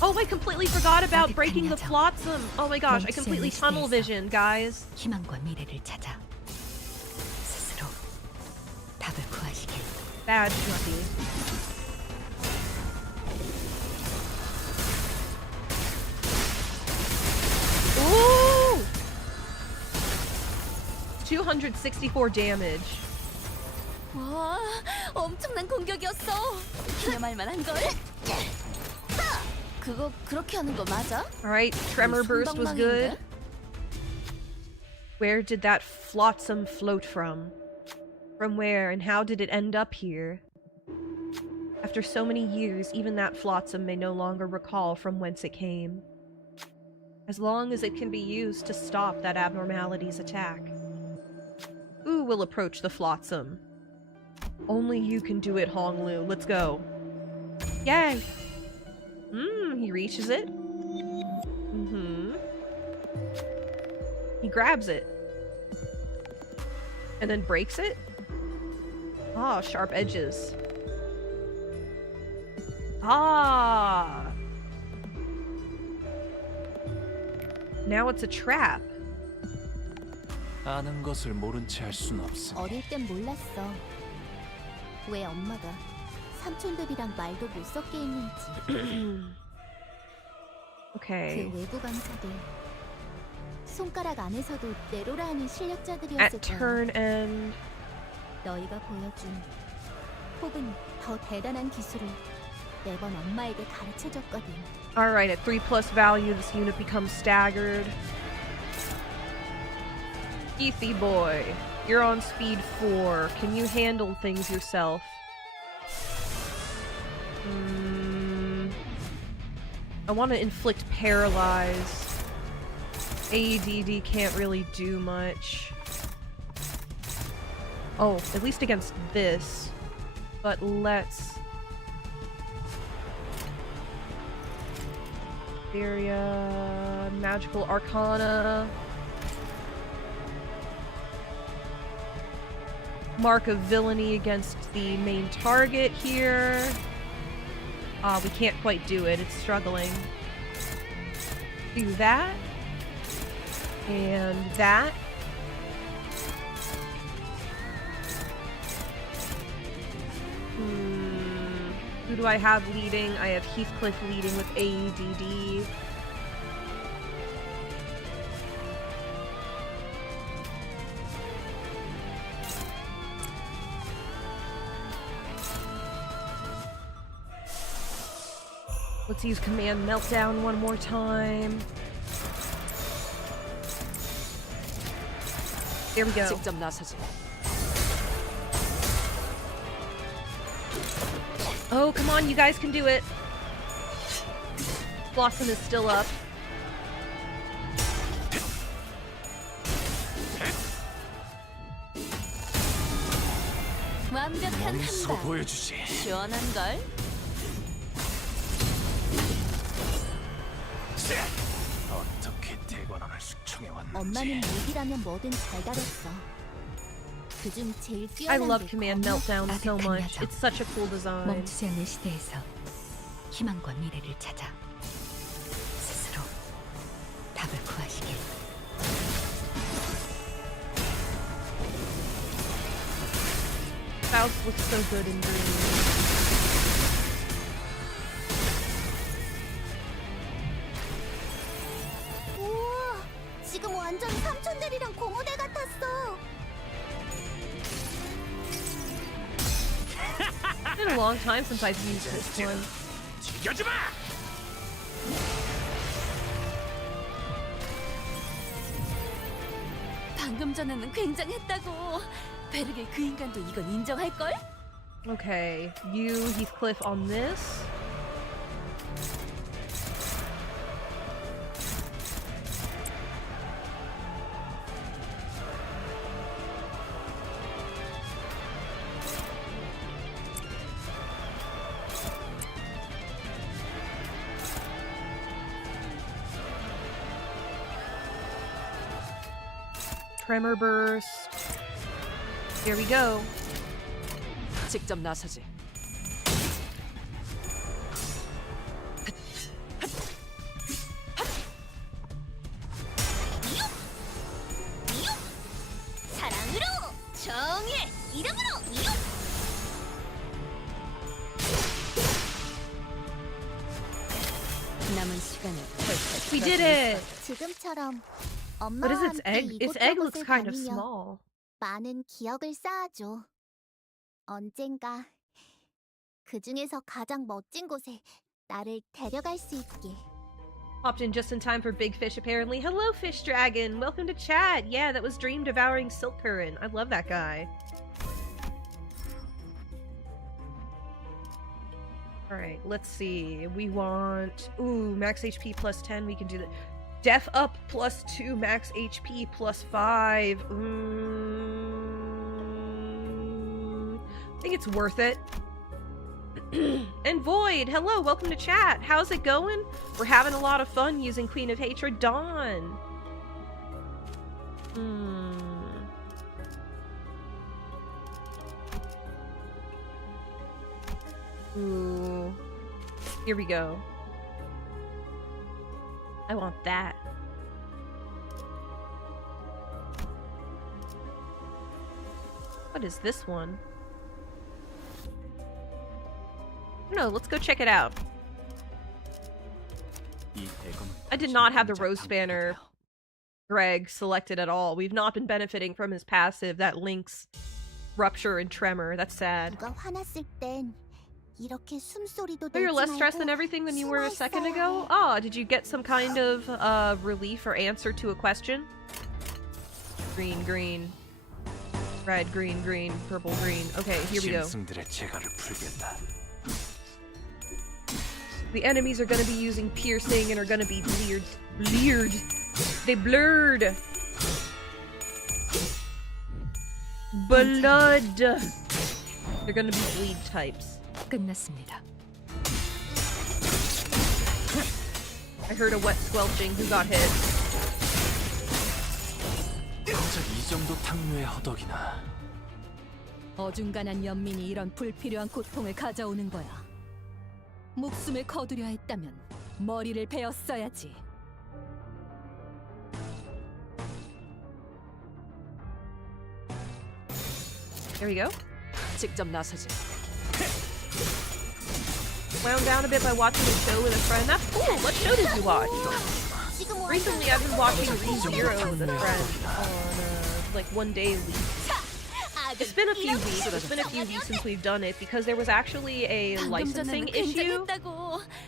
Oh, I completely forgot about breaking the flotsam! Oh my gosh, I completely tunnel vision, guys. 희망과 미래를 찾아 스스로 답을 구하시길. Bad Shmuppi. Ooh! 264 damage. 와, 엄청난 공격이었어. 기념할 만한 걸. 그거 그렇게 하는 거 맞아? Alright, Tremor Burst was good. Where did that flotsam float from? From where, and how did it end up here? After so many years, even that flotsam may no longer recall from whence it came. As long as it can be used to stop that abnormality's attack. Who will approach the flotsam? Only you can do it, Honglu. Let's go. Yay! He reaches it. He grabs it. And then breaks it? Ah, sharp edges. Ah! Now it's a trap. 아는 것을 모른 채 할 순 없으니. 어릴 땐 몰랐어. 왜 엄마가 삼촌들이랑 말도 못 섞게 했는지. Okay. 그 외부 강사들 손가락 안에서도 내로라 하는 At 실력자들이었을 거야. turn end. 너희가 보여준 혹은 더 대단한 기술을 매번 엄마에게 가르쳐줬거든. Alright, at 3+ value, this unit becomes staggered. Ethy boy, you're on speed 4. Can you handle things yourself? I want to inflict paralyze. ADD can't really do much. Oh, at least against this. But let's... Area, Magical Arcana. Mark of Villainy against the main target here. We can't quite do it. It's struggling. Do that. And that. Who do I have leading? I have Heathcliff leading with AEDD. Let's use Command Meltdown one more time. There we go. 직접 나서지. Oh, come on, you guys can do it. Blossom is still up. 완벽한 몸소 한방. 보여주지. 시원한 걸. 어떻게 대관원을 숙청해왔는지. 엄마는 무기라면 뭐든 잘 다뤘어. 그중 제일 I 뛰어난 love 게 Command 검은 Meltdown so 따뜻한 much. 여정. It's such a cool design. 멈추지 않는 시대에서 희망과 미래를 찾아 스스로 답을 구하시길. Faust looks so good in green. 우와, 지금 완전 삼촌들이랑 고모대 같았어. It's been a long time since I've used this one. 죽여주마! 방금 전에는 굉장했다고. 베르겔 그 인간도 이건 인정할걸? Okay, you, Heathcliff, on this. Tremor burst. Here we go. 직접 나서지. 사랑으로 정의 이름으로 남은 시간을 We did it! 지금처럼 What is 엄마와 its 함께 egg? Its egg looks 이곳저곳을 kind of 다니며 small. 많은 기억을 쌓아줘. 언젠가 그 중에서 가장 멋진 곳에 나를 데려갈 수 있게. Popped in just in time for Big Fish, apparently. Hello, Fish Dragon! Welcome to chat! Yeah, that was Dream Devouring Silk Current. I love that guy. Alright, let's see. We want... Ooh, max HP plus 10. We can do that. Def up plus 2, max HP plus 5. I think it's worth it. And Void, hello, welcome to chat. How's it going? We're having a lot of fun using Queen of Hatred Dawn. Ooh. Here we go. I want that. What is this one? No, let's go check it out. I did not have the Rose Banner Greg selected at all. We've not been benefiting from his passive that links Rupture and Tremor. That's sad. 누가 화났을 땐 이렇게 숨소리도 Oh, you're 내지 less stressed than 말고 everything than you were a 숨어 second 있어야 ago? 해. Ah, did you get some kind of relief or answer to a question? Green, green. Red, green, green, purple, green. Okay, here we go. 짐승들의 재갈을 풀겠다. The enemies are gonna be using piercing and are gonna be bleared. They blurred. Blood. They're gonna be bleed types. 끝났습니다. I heard a wet squelching. Who got hit? 정작 이 정도 탕류의 허덕이나. 어중간한 연민이 이런 불필요한 고통을 가져오는 거야. 목숨을 거두려 했다면 머리를 베었어야지. There we go. 직접 나서지. Wound down a bit by watching a show with a friend. That's cool. What show did you watch? 지금 Recently, I've been watching ReZero with a friend on like one day a week. It's been a few weeks. It's been a few weeks since we've done it because there was actually a licensing issue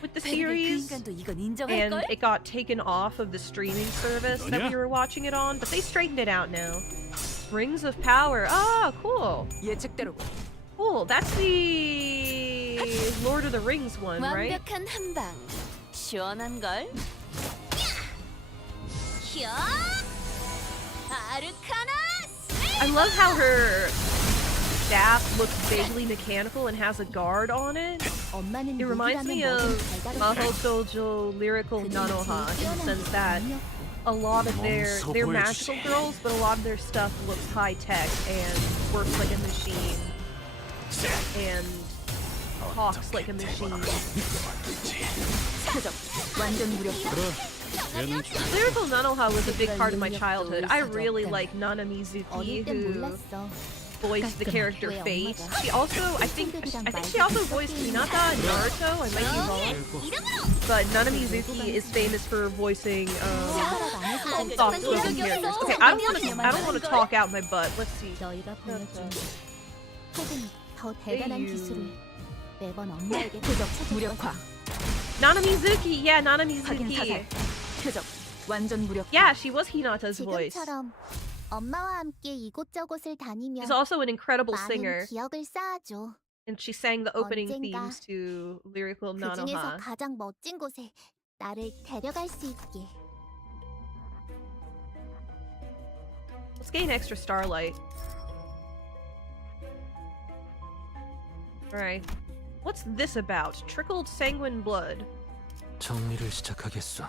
with the series, and it got taken off of the streaming service that we were watching it on. But they straightened it out now. Rings of Power. Ah, cool. 예측대로 Cool. That's the Lord of the Rings one, right? 완벽한 한방. 시원한 걸. I love how her staff looks vaguely mechanical and has a guard on it. 엄마는 It reminds me of Maho Shoujo Lyrical Nanoha in the sense that a lot of their magical girls, but a lot of their stuff looks high tech and works like a machine and talks like a machine. 완전 무력화. Lyrical Nanoha was a big part of my childhood. I really like Nana Mizuki, 어릴 땐 who 몰랐어. voiced the character Fate. She also, I think she also voiced Hinata in Naruto. I might be wrong, but Nana Mizuki is famous for voicing soft-spoken characters. Okay, I don't want to talk out my butt. Let's see. 너희가 보여준 혹은 더 대단한 기술을 매번 엄마에게 찾아줘. 무력화. Nana Mizuki, yeah, Nana 확인 Mizuki. 사살. 표적. 완전 무력화. Yeah, she was Hinata's voice. 지금처럼 엄마와 함께 이곳저곳을 다니며 She's also an incredible 많은 singer, 기억을 쌓아줘. and she sang the opening 언젠가 themes to Lyrical 그 중에서 Nanoha. 가장 멋진 곳에 나를 데려갈 수 있게. Let's gain extra starlight. Alright. What's this about? Trickled sanguine blood. 정리를 시작하겠어.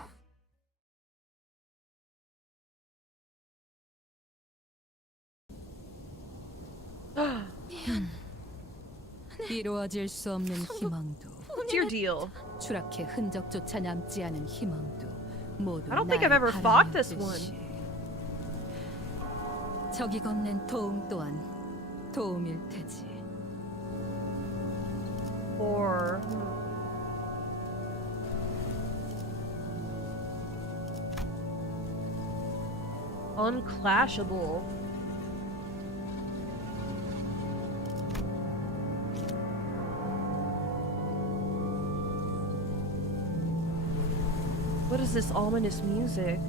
이루어질 수 없는 희망도 What's your deal? 추락해 흔적조차 남지 않은 희망도 모두 I don't think 날 I've ever fought this 바라보듯이. one. 적이 건넨 도움 또한 도움일 테지. Or... Unclashable. What is this ominous music?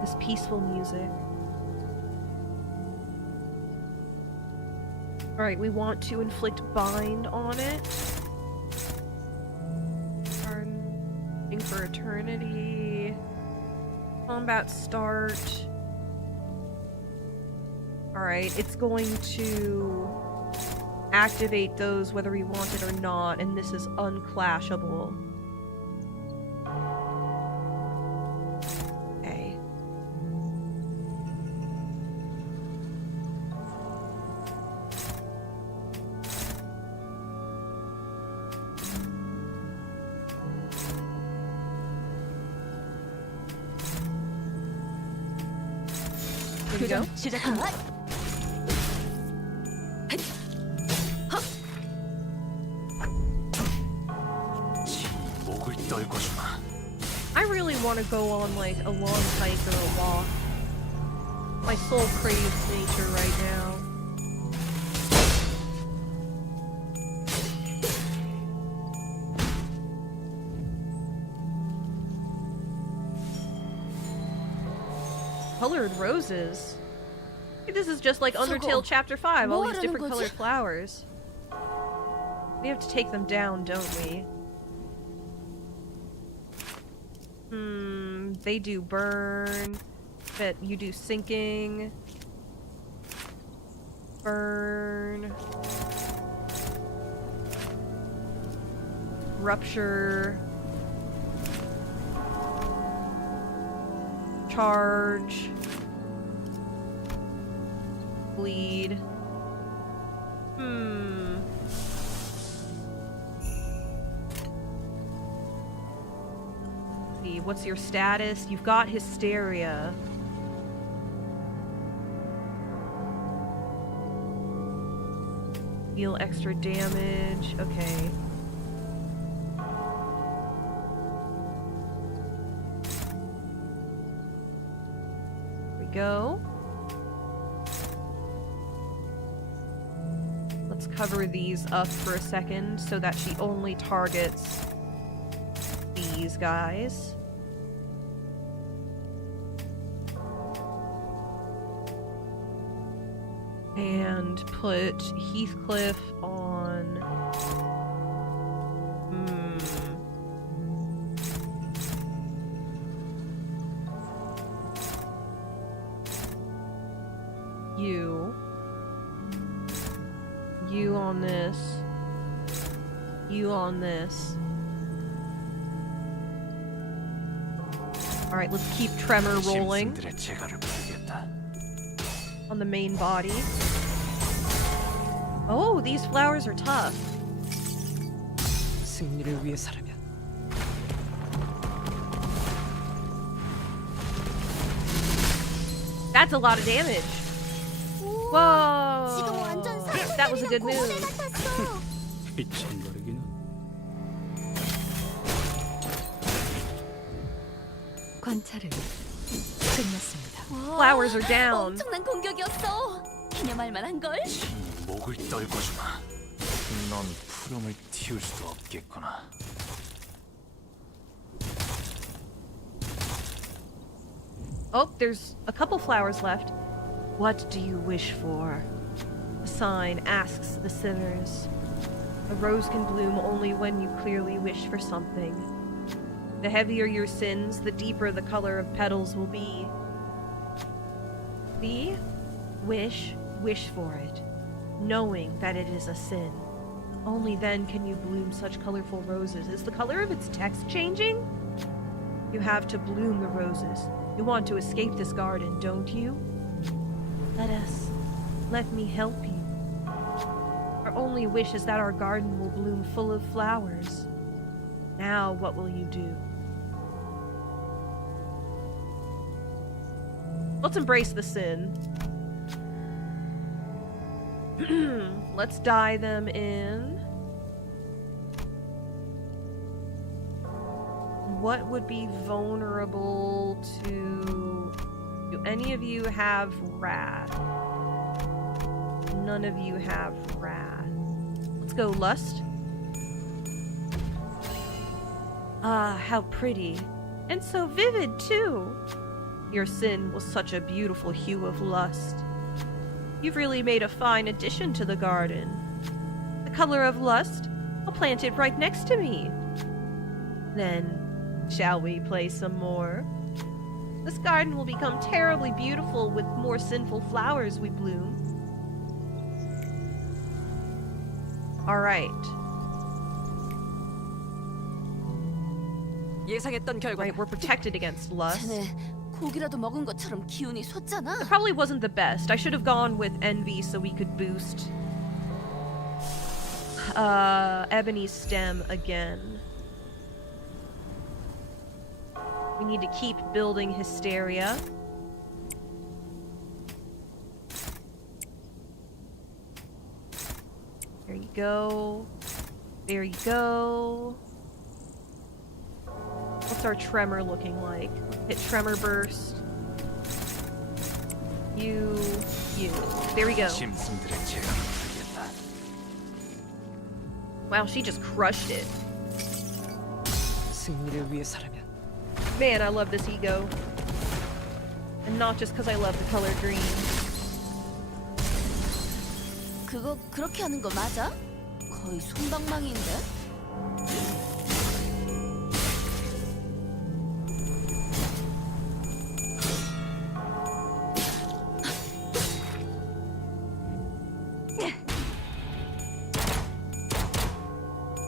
This peaceful music. Alright, we want to inflict bind on it. Burning for eternity. Combat start. Alright, it's going to activate those whether we want it or not, and this is unclashable. Okay. Here we go. 시작합니다. 지 목을 떨궈주마. I really want to go on like a long hike or a walk. My soul craves nature right now. Colored roses. This is just like Undertale Chapter 5, all these different colored flowers. We have to take them down, don't we? They do burn. But you do sinking. Burn. Rupture. Charge. Bleed. What's your status? You've got hysteria. Deal extra damage. Okay. Here we go. Let's cover these up for a second so that she only targets these guys. And put Heathcliff on... You. You on this. You on this. Alright, let's keep Tremor rolling 짐승들의 재갈을 풀겠다. on the main body. Oh, these flowers are tough. 승리를 위해서라면 That's a lot of damage. 지금 완전 Whoa! That was a good 고무대 move. 같았어. 휘청거리기는 관찰을 끝냈습니다. Flowers are down. 엄청난 공격이었어. 기념할 만한 걸. 지 목을 떨궈주마. 넌 푸름을 틔울 수도 없겠구나. Oh, there's a couple flowers left. What do you wish for? The sign asks the sinners. A rose can bloom only when you clearly wish for something. The heavier your sins, the deeper the color of petals will be. See? Wish for it, knowing that it is a sin. Only then can you bloom such colorful roses. Is the color of its text changing? You have to bloom the roses. You want to escape this garden, don't you? Let me help you. Our only wish is that our garden will bloom full of flowers. Now what will you do? Let's embrace the sin. Let's dye them in. What would be vulnerable to... Do any of you have wrath? None of you have wrath. Let's go lust. Ah, how pretty. And so vivid, too. Your sin was such a beautiful hue of lust. You've really made a fine addition to the garden. The color of lust? I'll plant it right next to me. Then, shall we play some more? This garden will become terribly beautiful with more sinful flowers we bloom. Alright. 예상했던 결과. Right, we're protected against lust. 쟤네 고기라도 먹은 것처럼 기운이 솟잖아. It probably wasn't the best. I should have gone with envy so we could boost Ebony's stem again. We need to keep building hysteria. There you go. There you go. What's our tremor looking like? Hit tremor burst. You. There we go. 짐승들의 재앙을 살겠다. Wow, she just crushed it. 승리를 위해서라면 Man, I love this ego. And not just because I love the color green. 그거 그렇게 하는 거 맞아? 거의 솜방망이인데?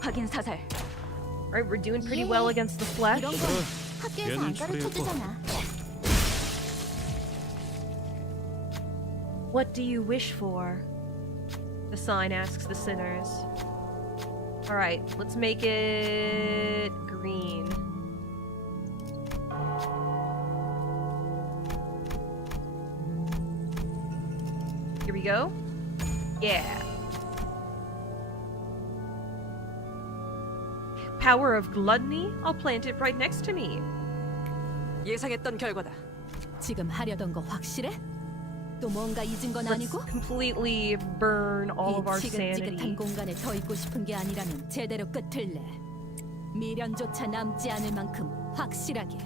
확인 사살. Right, we're doing pretty well against the flesh. 이런 건 학교에서 안 가르쳐주잖아. What do you wish for? The sign asks the sinners. Alright, let's make it green. Here we go. Yeah. Power of gluttony? I'll plant it right next to me. 예상했던 결과다. 지금 하려던 거 확실해? 또 뭔가 잊은 건 Let's 아니고? completely burn all of our 이 sanity. 지긋지긋한 공간에 더 있고 싶은 게 아니라면 제대로 끝을 내. 미련조차 남지 않을 만큼 확실하게.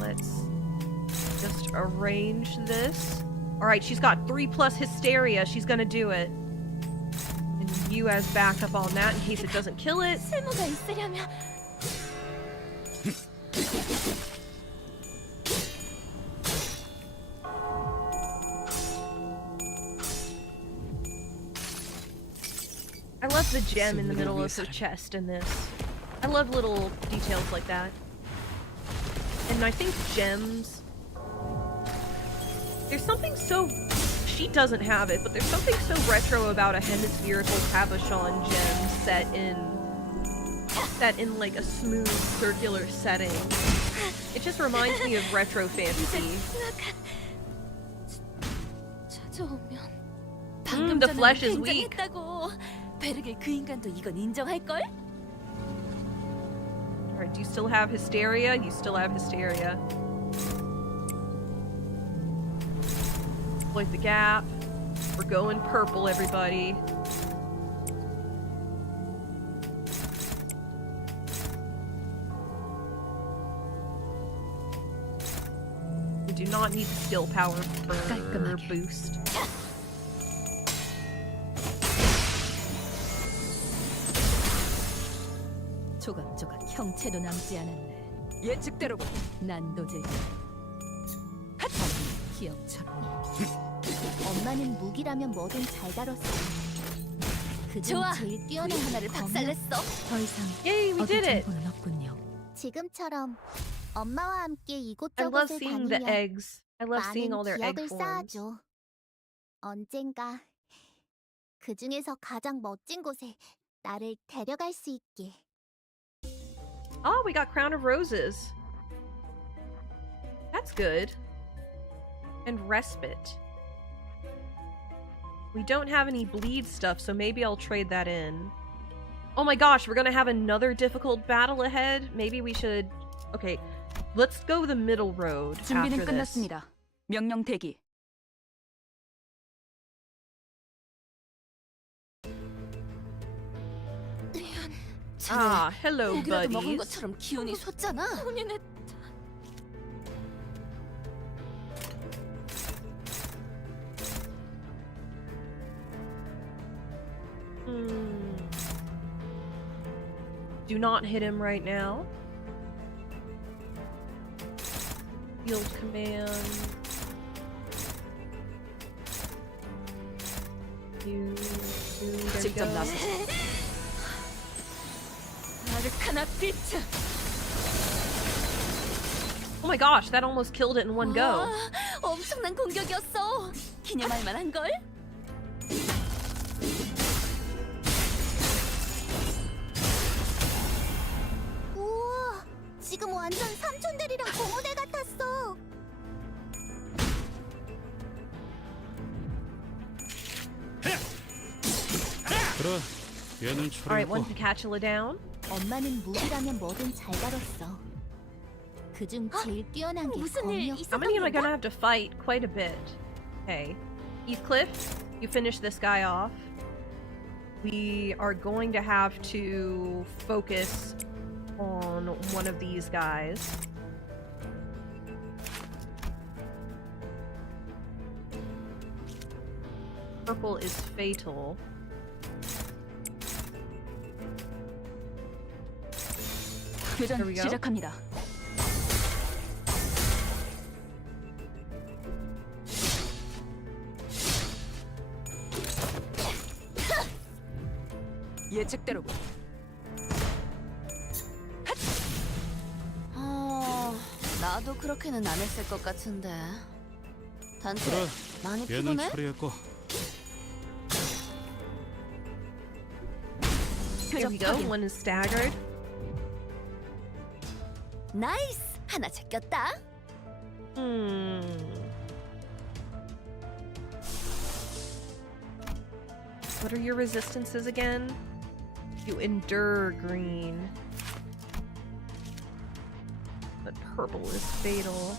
Let's just arrange this. Alright, she's got 3+ hysteria. She's gonna do it. And you as backup on that in case it doesn't kill it. 쓸모가 있으려면 I love the gem in the middle of her chest in this. I love little details like that. And I think gems... There's something so... She doesn't have it, but there's something so retro about a hemispherical cabochon gem set in like a smooth circular setting. It just reminds me of retro fantasy. 찾아오면 방금 the 전에는 flesh is weak. 굉장했다고. 베르겔 그 인간도 이건 인정할걸? Alright, do you still have hysteria? You still have hysteria. Exploit the gap. We're going purple, everybody. not need the skill power for 깔끔하게. boost. 조각조각 형체도 남지 않았네. 예측대로 난도질. 기억처럼. 엄마는 무기라면 뭐든 잘 다뤘어. 그중 좋아. 제일 뛰어난 하나를 박살냈어. 더 이상 Yay, we 얻을 did it! 정보는 없군요. 지금처럼 엄마와 함께 I love 이곳저곳을 seeing the 다니며 eggs. I love seeing all 많은 their egg 기억을 forms. 쌓아줘. 언젠가 그 중에서 가장 멋진 곳에 나를 데려갈 수 있게. Oh, we got Crown of Roses. That's good. And Respite. We don't have any bleed stuff, so maybe I'll trade that in. Oh my gosh, we're gonna have another difficult battle ahead? Maybe we should... Okay, let's go the middle road 준비는 after this. 끝났습니다. 명령 대기. Ah, hello, 고기라도 먹은 buddies. 것처럼 기운이 솟잖아. 본인의 Do not hit him right now. Field command. There we 직접 go. 나서. 아르카나 피트. Oh my gosh, that almost killed it in one go. 와, 엄청난 공격이었어. 기념할 만한 걸. 우와, 지금 완전 삼촌들이랑 공호대 같았어. 그래, 얘는 Alright, 처리했고 one Picatula down. 엄마는 무기라면 뭐든 잘 다뤘어. 그중 제일 뛰어난 게 무슨 일 검이었어. How many am I gonna have to fight? Quite a bit. Okay. Heathcliff, you finish this guy off. We are going to have to focus on one of these guys. Purple is fatal. 교전 Here we go. 시작합니다. 예측대로. 나도 그렇게는 안 했을 것 같은데. 단체 그래, 많이 얘는 피곤해? 처리했고 There we go. One is staggered. 나이스! 하나 제꼈다. What are your resistances again? You endure green. But purple is fatal.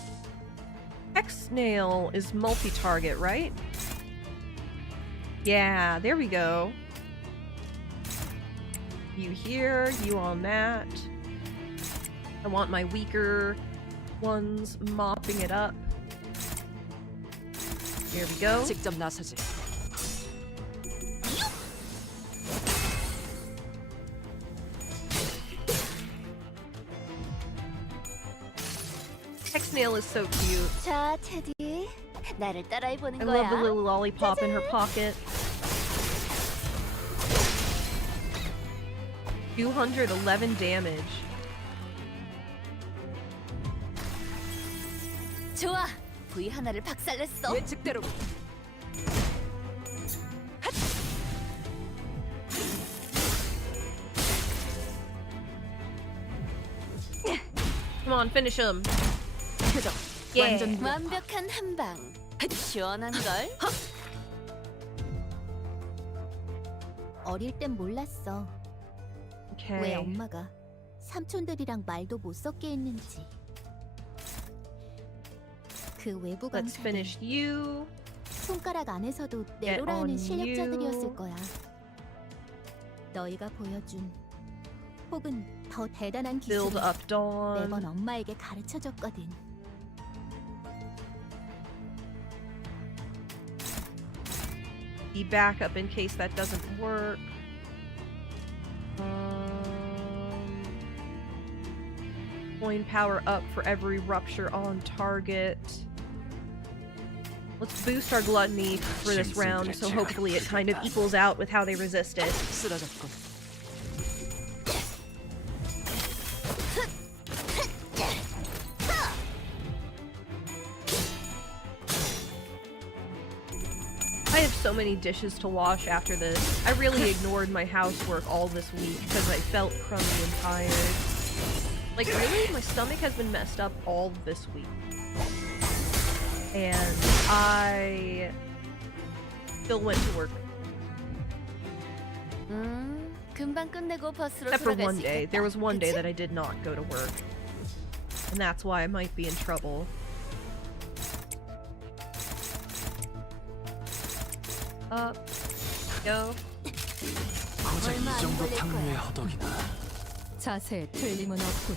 X-Snail is multi-target, right? Yeah, there we go. You here, you on that. I want my weaker ones mopping it up. Here we go. 직접 나서지. X-Snail is so cute. 자, 테디. 나를 따라해 보는 I 거야. love the little lollipop in her pocket. 211 damage. 좋아. V 하나를 박살냈어. 예측대로. Come on, finish him. 표정. Yeah. 완전 완벽한 한 방. 시원한 걸. 어릴 땐 몰랐어. 왜 Okay. 엄마가 삼촌들이랑 말도 못 섞게 했는지. 그 외부 Let's 강사들 finish you. 손가락 안에서도 on 내로라는 you. 실력자들이었을 거야. 너희가 보여준 혹은 더 대단한 Build 기술을 up Dawn. 매번 엄마에게 가르쳐줬거든. the backup in case that doesn't work. Coin power up for every rupture on target. Let's boost our gluttony for this round, so hopefully it kind of equals out with how they resist it. 쓰러졌군. I have so many dishes to wash after this. I really ignored my housework all this week because I felt crummy and tired. Like, really? My stomach has been messed up all this week. And I still went to work. 금방 끝내고 버스로 Except for 돌아갈 one 수 day. 있겠다. There was one day 그치? that I did not go to work. And that's why I might be in trouble. Up. Go. 고작 이 정도 탕류의 허덕이나. 자세에 틀림은 없군.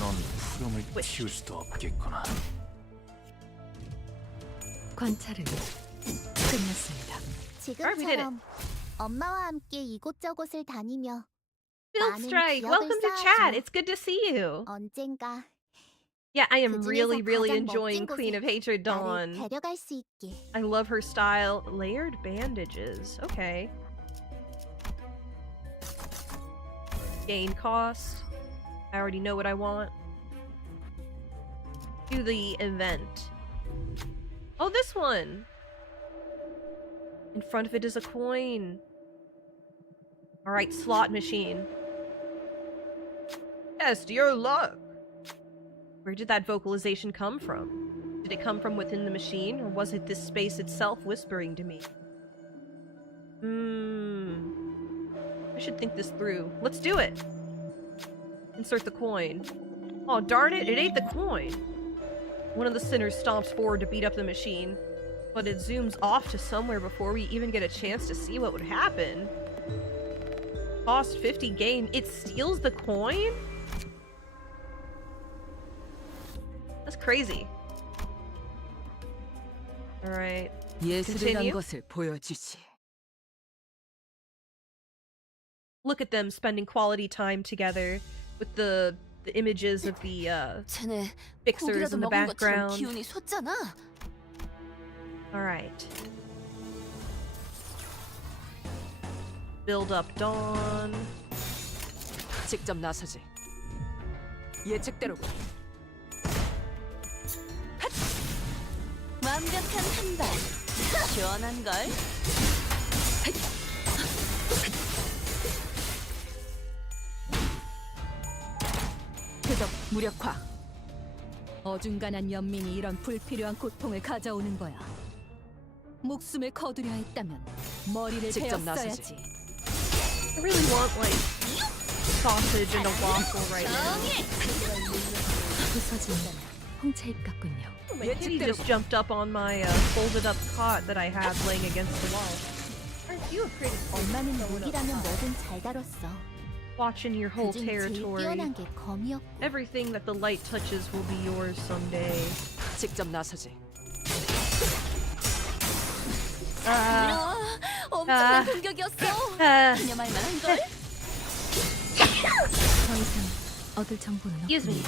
넌 푸름을 틔울 수도 없겠구나. 관찰은 끝났습니다. 지금처럼 엄마와 함께 이곳저곳을 다니며 Field 많은 Strike, 기억을 welcome to 쌓아줘. chat. It's good to see you. 언젠가 Yeah, I am 그중에서 really, really 가장 enjoying 멋진 Queen 곳에 of Hatred 나를 Dawn. 데려갈 수 있게. I love her style. Layered bandages. Okay. Gain cost. I already know what I want. Do the event. Oh, this one! In front of it is a coin. Alright, slot machine. Test your luck! Where did that vocalization come from? Did it come from within the machine, or was it this space itself whispering to me? I should think this through. Let's do it! Insert the coin. Oh, darn it, it ate the coin! One of the sinners stomps forward to beat up the machine, but it zooms off to somewhere before we even get a chance to see what would happen. Cost 50 gain. It steals the coin? That's crazy. Alright. 예술이란 Continue. 것을 보여주지. Look at them spending quality time together with the images of the 쟤네 fixers 고기라도 in the 먹은 것처럼 background. 기운이 솟잖아. Alright. Build up Dawn. 직접 나서지. 예측대로군. 완벽한 한발. 시원한 걸. 표적 무력화. 어중간한 연민이 이런 불필요한 고통을 가져오는 거야. 목숨을 거두려 했다면 머리를 직접 베었어야지. I really want like sausage and a waffle right now. 부서진다면 홍차입 같군요. My kitty just jumped up on my folded up cot that I had laying against the wall. Aren't you afraid of 엄마는 무기라면 뭐든 잘 다뤘어. watching your whole 그중 제일 territory? 뛰어난 게 검이었고. Everything that the light touches will be yours someday. 직접 나서지. 엄청난 공격이었어. 기념할 만한 걸. 더 이상 얻을 정보는 Excuse me.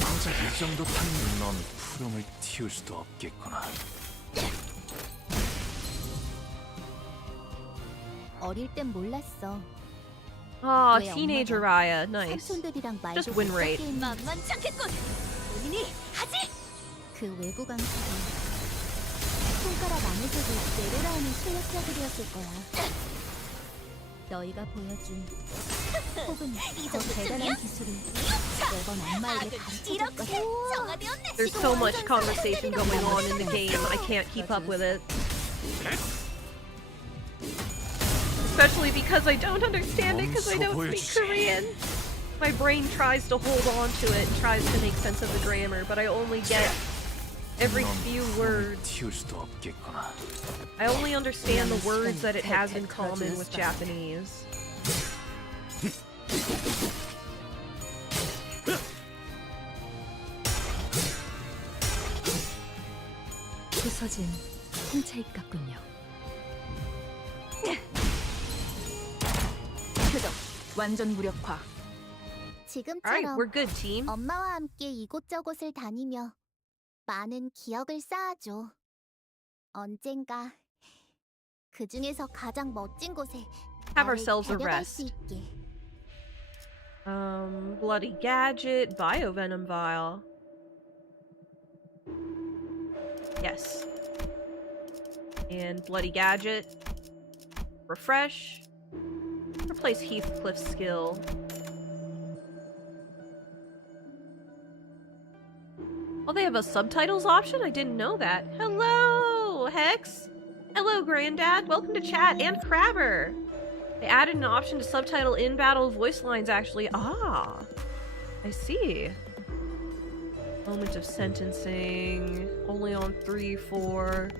고작 이 정도 탕류는 넌 푸름을 틔울 수도 없겠구나. 어릴 땐 몰랐어. Ah, 왜 teenager 엄마가 Raya. Nice. 삼촌들이랑 Just 말도 win 못 rate. 섞게 했는데 만만찮겠군. 본인이 하지. 그 외부 강사가 손가락 안에서도 내려라오는 실력자들이었을 거야. 너희가 보여준 혹은 더 대단한 기술을 매번 엄마에게 가르쳐줄 거야. 정화되었네. There's so much conversation going on in the game. I can't keep up with it. Especially because I don't understand it because I don't speak Korean. My brain tries to hold on to it and tries to make sense of the grammar, but I only get every few words. 틔울 수도 없겠구나. I only understand the words that it has in common with Japanese. 부서진 훔쳐입 같군요. 표적 완전 무력화. Alright, 지금처럼 we're good, team. 엄마와 함께 이곳저곳을 다니며 많은 기억을 쌓아줘. 언젠가 그 중에서 가장 멋진 곳에 Have 나를 ourselves a 데려갈 수 rest. 있게. Bloody gadget, biovenom vial. Yes. And bloody gadget. Refresh. Replace Heathcliff's skill. Oh, they have a subtitles option? I didn't know that. Hello, Hex! Hello, Granddad! Welcome to chat, and Crabber! They added an option to subtitle in-battle voice lines, actually. Ah! I see. Moment of sentencing. Only on 3, 4.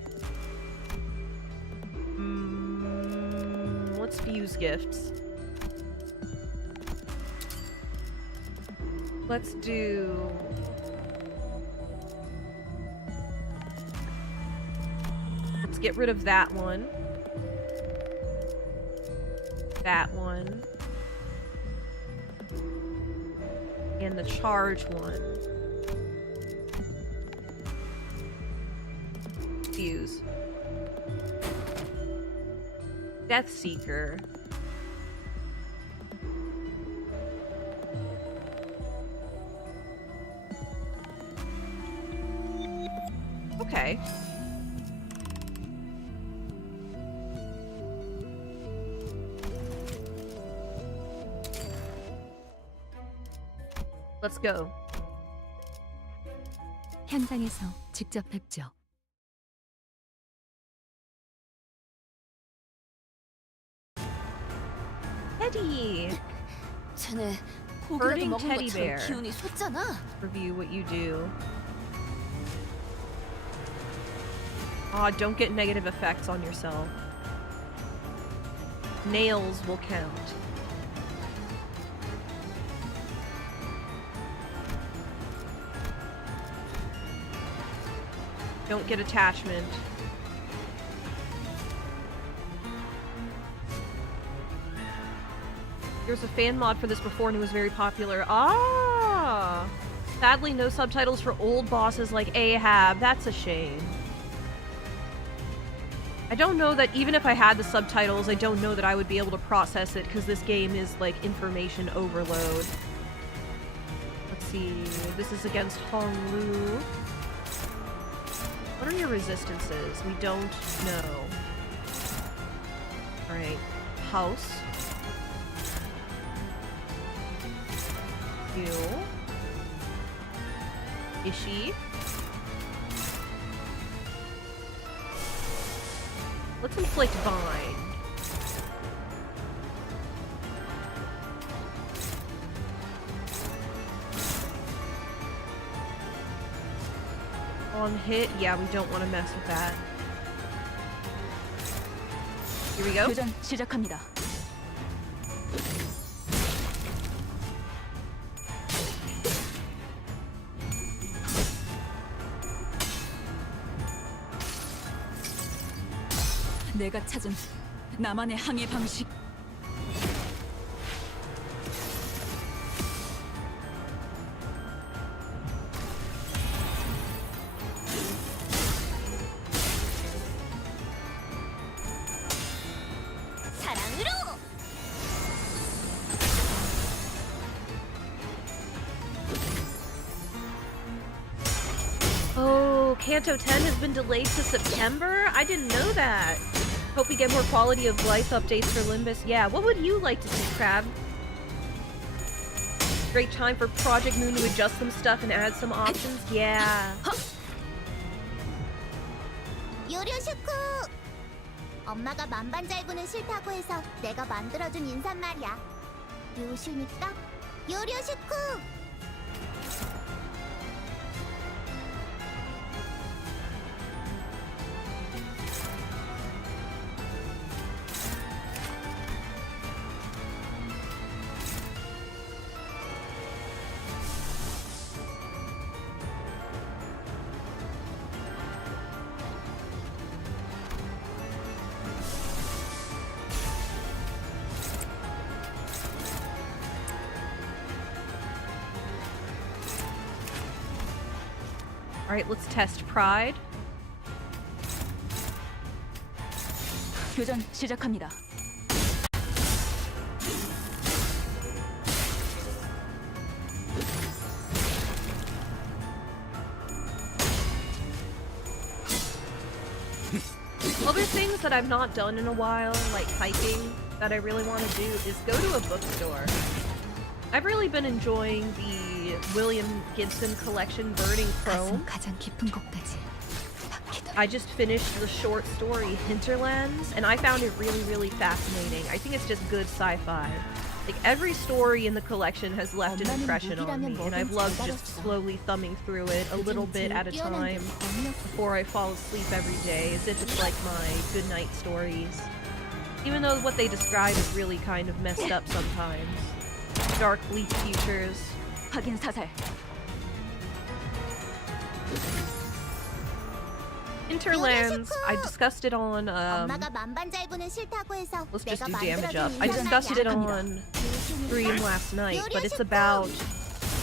Let's fuse gifts. Let's do... Let's get rid of that one. That one. And the charge one. Fuse. Death Seeker. Okay. Let's go. 현장에서 직접 뵙죠. Teddy! 쟤네 Herding 고기라도 먹은 teddy 것처럼 bear. 기운이 솟잖아. Review what you do. Ah, don't get negative effects on yourself. Nails will count. Don't get attachment. There was a fan mod for this before and it was very popular. Ah! Sadly, no subtitles for old bosses like Ahab. That's a shame. I don't know that even if I had the subtitles, I don't know that I would be able to process it because this game is like information overload. Let's see. This is against Hong Lu. What are your resistances? We don't know. Alright. House. Heal. Ishi. Let's inflict Vine. On hit, yeah, we don't want to mess with that. Here we go. 교전 시작합니다. 내가 찾은 나만의 항해 방식. 사랑으로. Oh, Kanto 10 has been delayed to September? I didn't know that. Hope we get more quality of life updates for Limbus. Yeah, what would you like to see, Crab? Great time for Project Moon to adjust some stuff and add some options? Yeah. 요료슈쿠! 엄마가 만반잘구는 싫다고 해서 내가 만들어준 인사말이야. 요슈니까 요료슈쿠! Alright, let's test pride. 교전 시작합니다. Other things that I've not done in a while, like hiking, that I really want to do is go to a bookstore. I've really been enjoying the William Gibson collection Burning Chrome. 가장 깊은 곳까지 바퀴돌아. I just finished the short story Hinterlands, and I found it really, really fascinating. I think it's just good sci-fi. Like, every story in the collection has left an impression on me, and I've loved just slowly thumbing through it a little bit at a time before I fall asleep every day, as if it's like my goodnight stories. Even though what they describe is really kind of messed up sometimes. Dark, bleak futures. 확인 사살. Hinterlands, I discussed it on, 엄마가 만반잘부는 싫다고 해서 let's just 내가 do damage up. 만들어준 I 인간이 discussed it 아니야. on stream last night, but it's about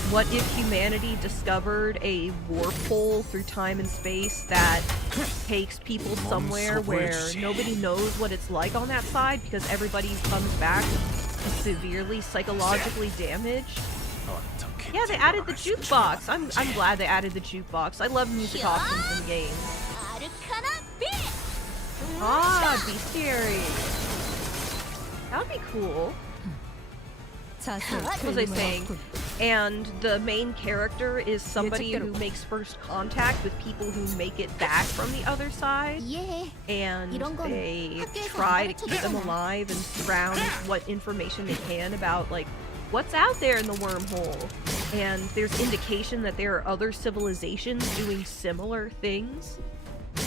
what if humanity discovered a warp hole through time and space that takes people somewhere where nobody knows what it's like on that side because everybody comes back severely psychologically damaged. Yeah, they added the jukebox. I'm glad they added the jukebox. I love music options in games. 아르카나 비! Ah, bestiary. That would be cool. 자세히 What was I saying? 들림을 And the main character is somebody who makes first contact with people who make it back from the other side. 이해해. And 이런 건 they 학교에서 try 안 to keep them 가르쳐주잖아. alive and surround what information they can about, like, what's out there in the wormhole. And there's indication that there are other civilizations doing similar things.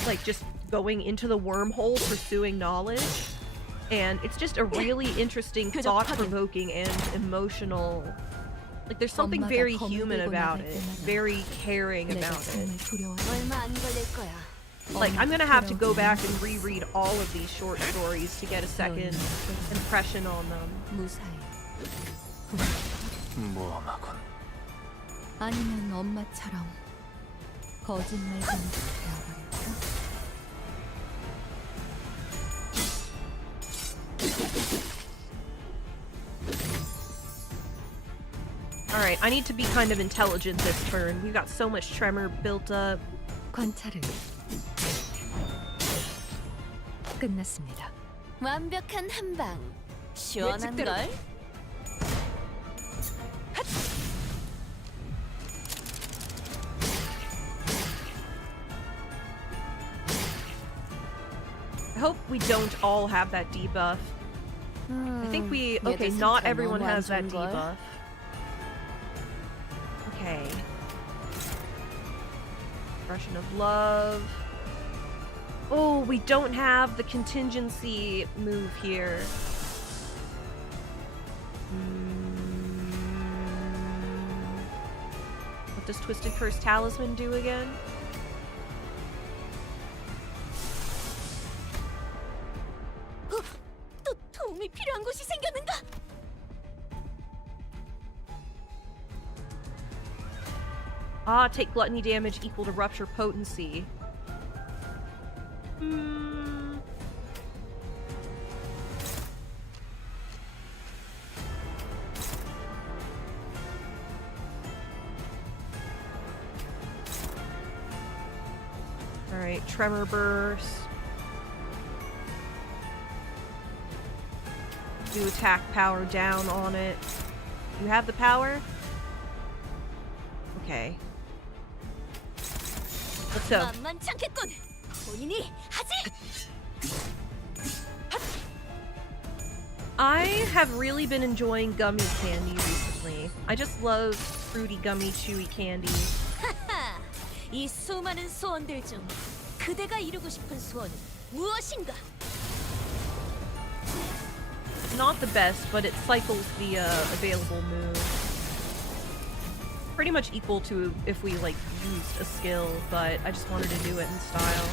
Like, just going into the wormhole, pursuing knowledge. And it's just a really interesting, thought-provoking, and emotional... Like, there's something very human about it. Very caring 내가 about it. 정말 두려워해. 얼마 안 걸릴 거야. Like, I'm gonna have to go back and reread all of these short stories to get a second impression on them. 무사히. 모험하군. 아니면 엄마처럼 거짓말쟁이 되어버릴까? Alright, I need to be kind of intelligent this turn. We've got so much tremor built up. 관찰을 끝났습니다. 완벽한 한방. 시원한 걸. I hope we don't all have that debuff. I think we... Okay, not everyone has that debuff. Okay. Expression of love. Oh, we don't have the contingency move here. What does Twisted Curse Talisman do again? 또 도움이 필요한 곳이 생겼는가? Ah, take gluttony damage equal to rupture potency. Alright, Tremor Burst. Do attack power down on it. You have the power? Okay. Let's go. 만만치 않겠군. 본인이 하지. I have really been enjoying gummy candy recently. I just love fruity gummy chewy candy. 하하. 이 수많은 소원들 중 그대가 이루고 싶은 소원은 무엇인가? Not the best, but it cycles the available moves. Pretty much equal to if we like used a skill, but I just wanted to do it in style.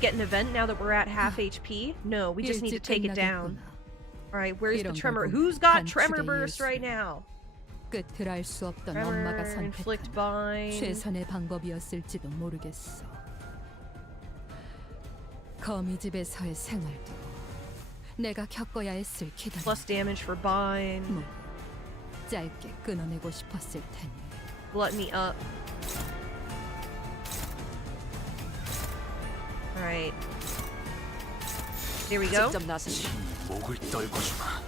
get an event now that we're at half HP? No, we just need to take it down. Alright, where's the tremor? Who's got tremor burst right now? 끝을 알 수 없던 Tremor, 엄마가 inflict 선택한 bind. 최선의 방법이었을지도 모르겠어. 거미집에서의 생활도 내가 겪어야 했을 기단. Plus damage for bind. 뭐 짧게 끊어내고 싶었을 테니. Gluttony up. Alright. Here we go. 목을 떨궈주마.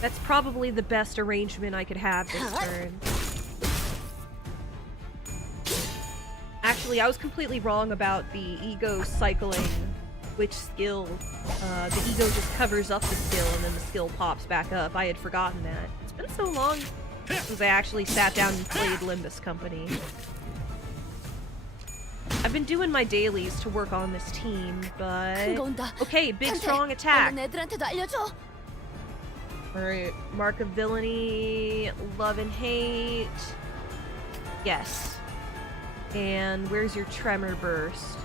That's probably the best arrangement I could have this turn. Actually, I was completely wrong about the ego cycling which skill. The ego just covers up the skill and then the skill pops back up. I had forgotten that. It's been so long since I actually sat down and played Limbus Company. I've been doing my dailies to work on this team, but... Okay, big strong attack. 애들한테도 알려줘. Alright, Mark of Villainy, Love and Hate. Yes. And where's your Tremor Burst?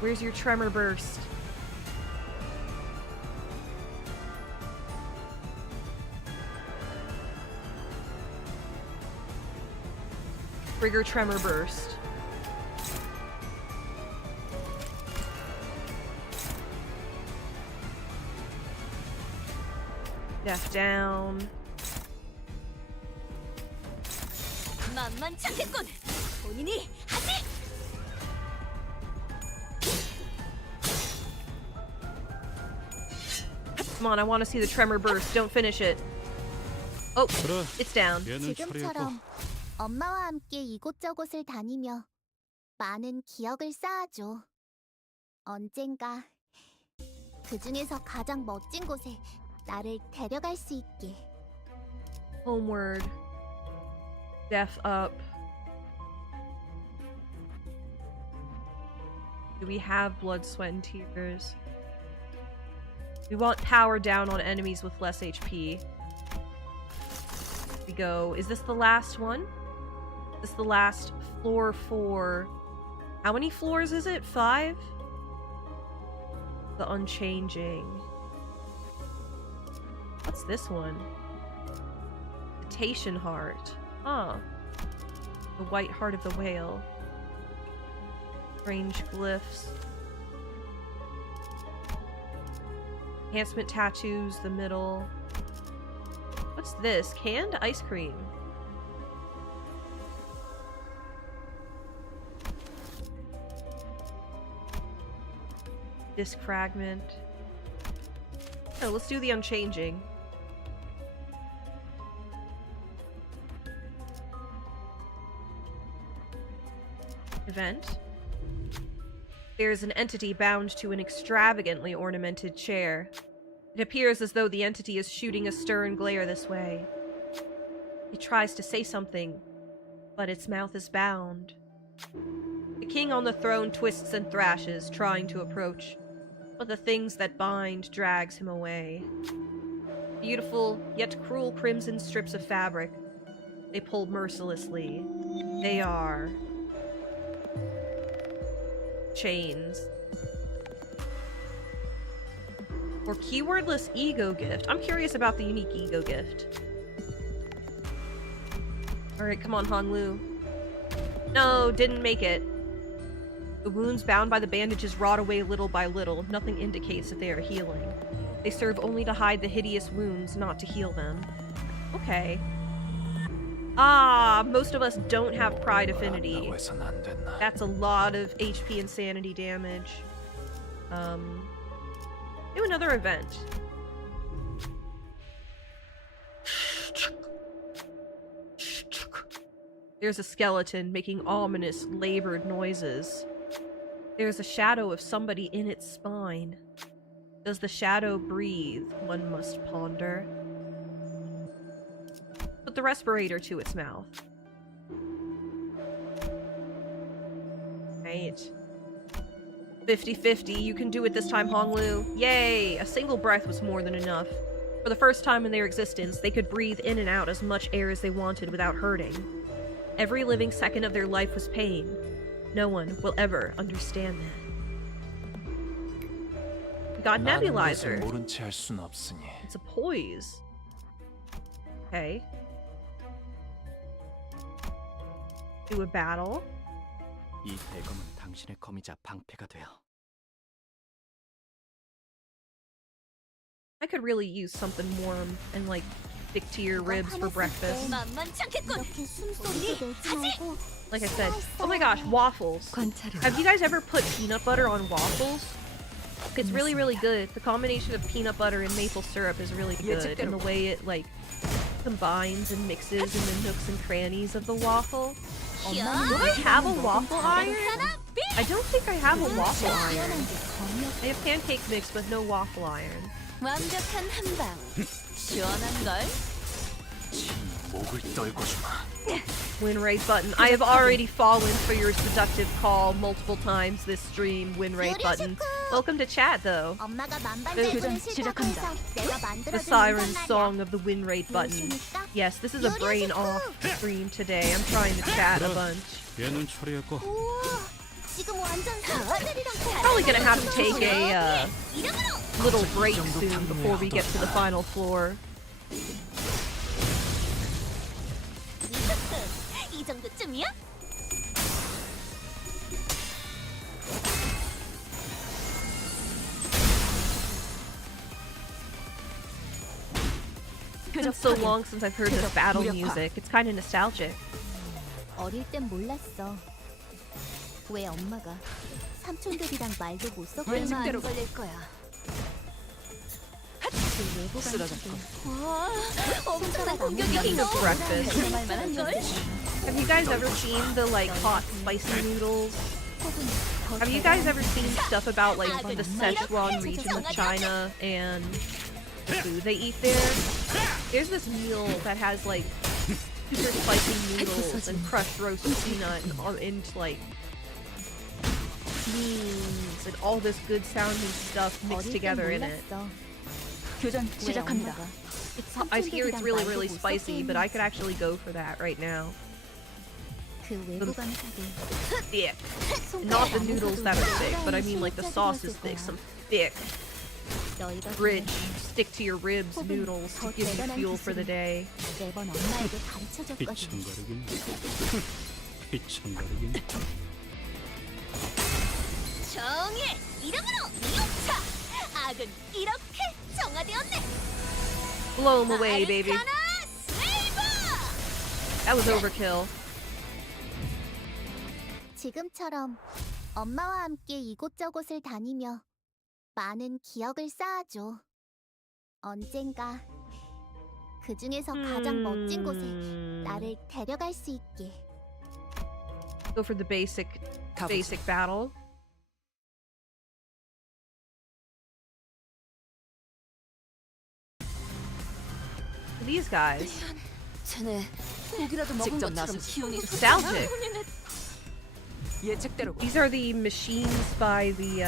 Where's your Tremor Burst? Trigger Tremor Burst. Death down. 만만찮겠군. 본인이 하지. Come on, I want to see the Tremor Burst. Don't finish it. Oh, 그래, it's down. 얘는 처리했고. 지금처럼 엄마와 함께 이곳저곳을 다니며 많은 기억을 쌓아줘. 언젠가 그 중에서 가장 멋진 곳에 나를 데려갈 수 있게. Homeward. Death up. Do we have blood, sweat, and tears? We want power down on enemies with less HP. We go. Is this the last one? Is this the last floor 4? How many floors is it? 5? The Unchanging. What's this one? Cetacean Heart. Huh. The White Heart of the Whale. Strange Glyphs. Enhancement Tattoos, the middle. What's this? Canned ice cream. Disc fragment. Oh, let's do the Unchanging. Event. There's an entity bound to an extravagantly ornamented chair. It appears as though the entity is shooting a stern glare this way. It tries to say something, but its mouth is bound. The king on the throne twists and thrashes, trying to approach, but the things that bind drags him away. Beautiful, yet cruel crimson strips of fabric. They pull mercilessly. They are... chains. Or keywordless ego gift. I'm curious about the unique ego gift. Alright, come on, Honglu. No, didn't make it. The wounds bound by the bandages rot away little by little. Nothing indicates that they are healing. They serve only to hide the hideous wounds, not to heal them. Okay. Ah, most of us don't have Pride Affinity. That's a lot of HP and sanity damage. Do another event. There's a skeleton making ominous, labored noises. There's a shadow of somebody in its spine. Does the shadow breathe? One must ponder. Put the respirator to its mouth. Right. 50-50. You can do it this time, Honglu. Yay! A single breath was more than enough. For the first time in their existence, they could breathe in and out as much air as they wanted without hurting. Every living second of their life was pain. No one will ever understand that. We got 아는 것을 nebulizer. 모른 채 할 순 없으니. It's a poise. Okay. Do a battle. 이 대검은 당신의 검이자 방패가 되어. I could really use something warm and like stick to your ribs for breakfast. 만만찮겠군. 이렇게 숨소리도 내지 말고 Like I said, oh my gosh, waffles. 관찰해. Have you guys ever put peanut butter on waffles? It's really, really good. The combination of peanut butter and maple syrup is really good, and the way it like combines and mixes in the nooks and crannies of the waffle. Do I have a waffle iron? I don't think I have a waffle iron. I have pancake mix but no waffle iron. 완벽한 한방. 시원한 걸. 진 목을 떨고 주마. Win rate button. I have already fallen for your seductive call multiple times this stream. Win rate button. Welcome to chat though. 엄마가 만반잘부를 싫다고 해서 내가 The 만들어준 siren 인간 song of the win rate button. Yes, this is a brain off stream today. I'm trying to chat a bunch. 얘는 처리했고 우와, 지금 완전 사과들이랑 Probably gonna have to take a little break soon before we get to the final floor. 이 정도쯤이야? It's been so long since I've heard this battle music. It's kind of nostalgic. 어릴 땐 몰랐어. 왜 엄마가 삼촌들이랑 말도 못 섞는 얼마 안 걸릴 거야. 그 외부 감촉에 와, 엄청난 Speaking 공격이었어. of breakfast, 정말 만한 걸? have you guys ever seen the like hot spicy noodles? 혹은 Have you guys ever seen stuff about like the Szechuan region of China and the food they eat there? There's this meal that has like super spicy noodles and crushed roast peanut and all into like beans and all this good sounding stuff mixed 어릴 땐 together in it. 몰랐어. 교전 왜 시작합니다. 엄마가 I hear it's really, 삼촌들이랑 really 말도 못 spicy, but I could 섞게 actually go for that right now. 그 외부 감촉에 Thick. Not the noodles that are thick, but I mean like the sauce is thick. Some thick, 너희가 rich, stick to your ribs noodles to give you fuel for the day. 매번 엄마에게 가르쳐줬거든. 휘청거리긴 휘청거리긴. 정의 이름으로 이용차. 악은 이렇게 정화되었네. Blow them away, baby. 아르카나 세이버. That was overkill. 지금처럼 엄마와 함께 이곳저곳을 다니며 많은 기억을 쌓아줘. 언젠가 그 중에서 가장 멋진 곳에 나를 데려갈 수 있게. Go for the basic battle. These guys. 쟤네 고기라도 먹은 것처럼 기운이 Nostalgic. 예측대로 These are the machines by the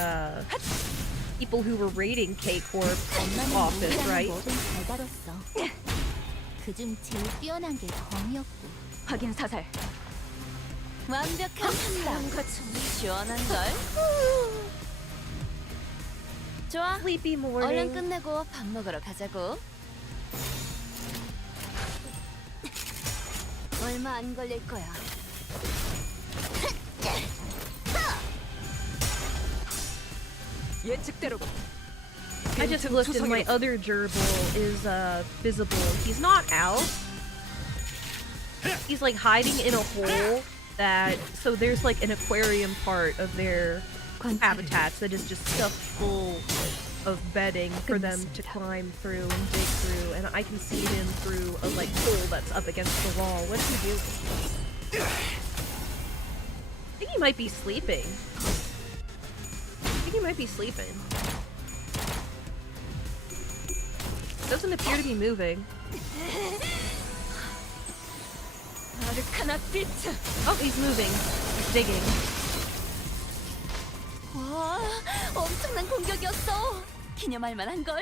people who were raiding K-Corp's 엄마는 office, 요리라는 right? 뭐든 잘 다뤘어. 그중 제일 뛰어난 게 검이었고. 확인 사살. 완벽한 한방. 거참 시원한 걸. 좋아. Sleepy 얼른 morning. 끝내고 밥 먹으러 가자고. 얼마 안 걸릴 거야. 예측대로 I just looked and my other gerbil is visible. He's not out. He's like hiding in a hole that so there's like an aquarium part of their habitats that is just stuffed full of bedding for them to climb through and dig through, and I can see him through a like hole that's up against the wall. What's he doing? I think he might be sleeping. I think he might be sleeping. Doesn't appear to be moving. 아르카나 비트. Oh, he's moving. He's digging. 와, 엄청난 공격이었어. 기념할 만한 걸.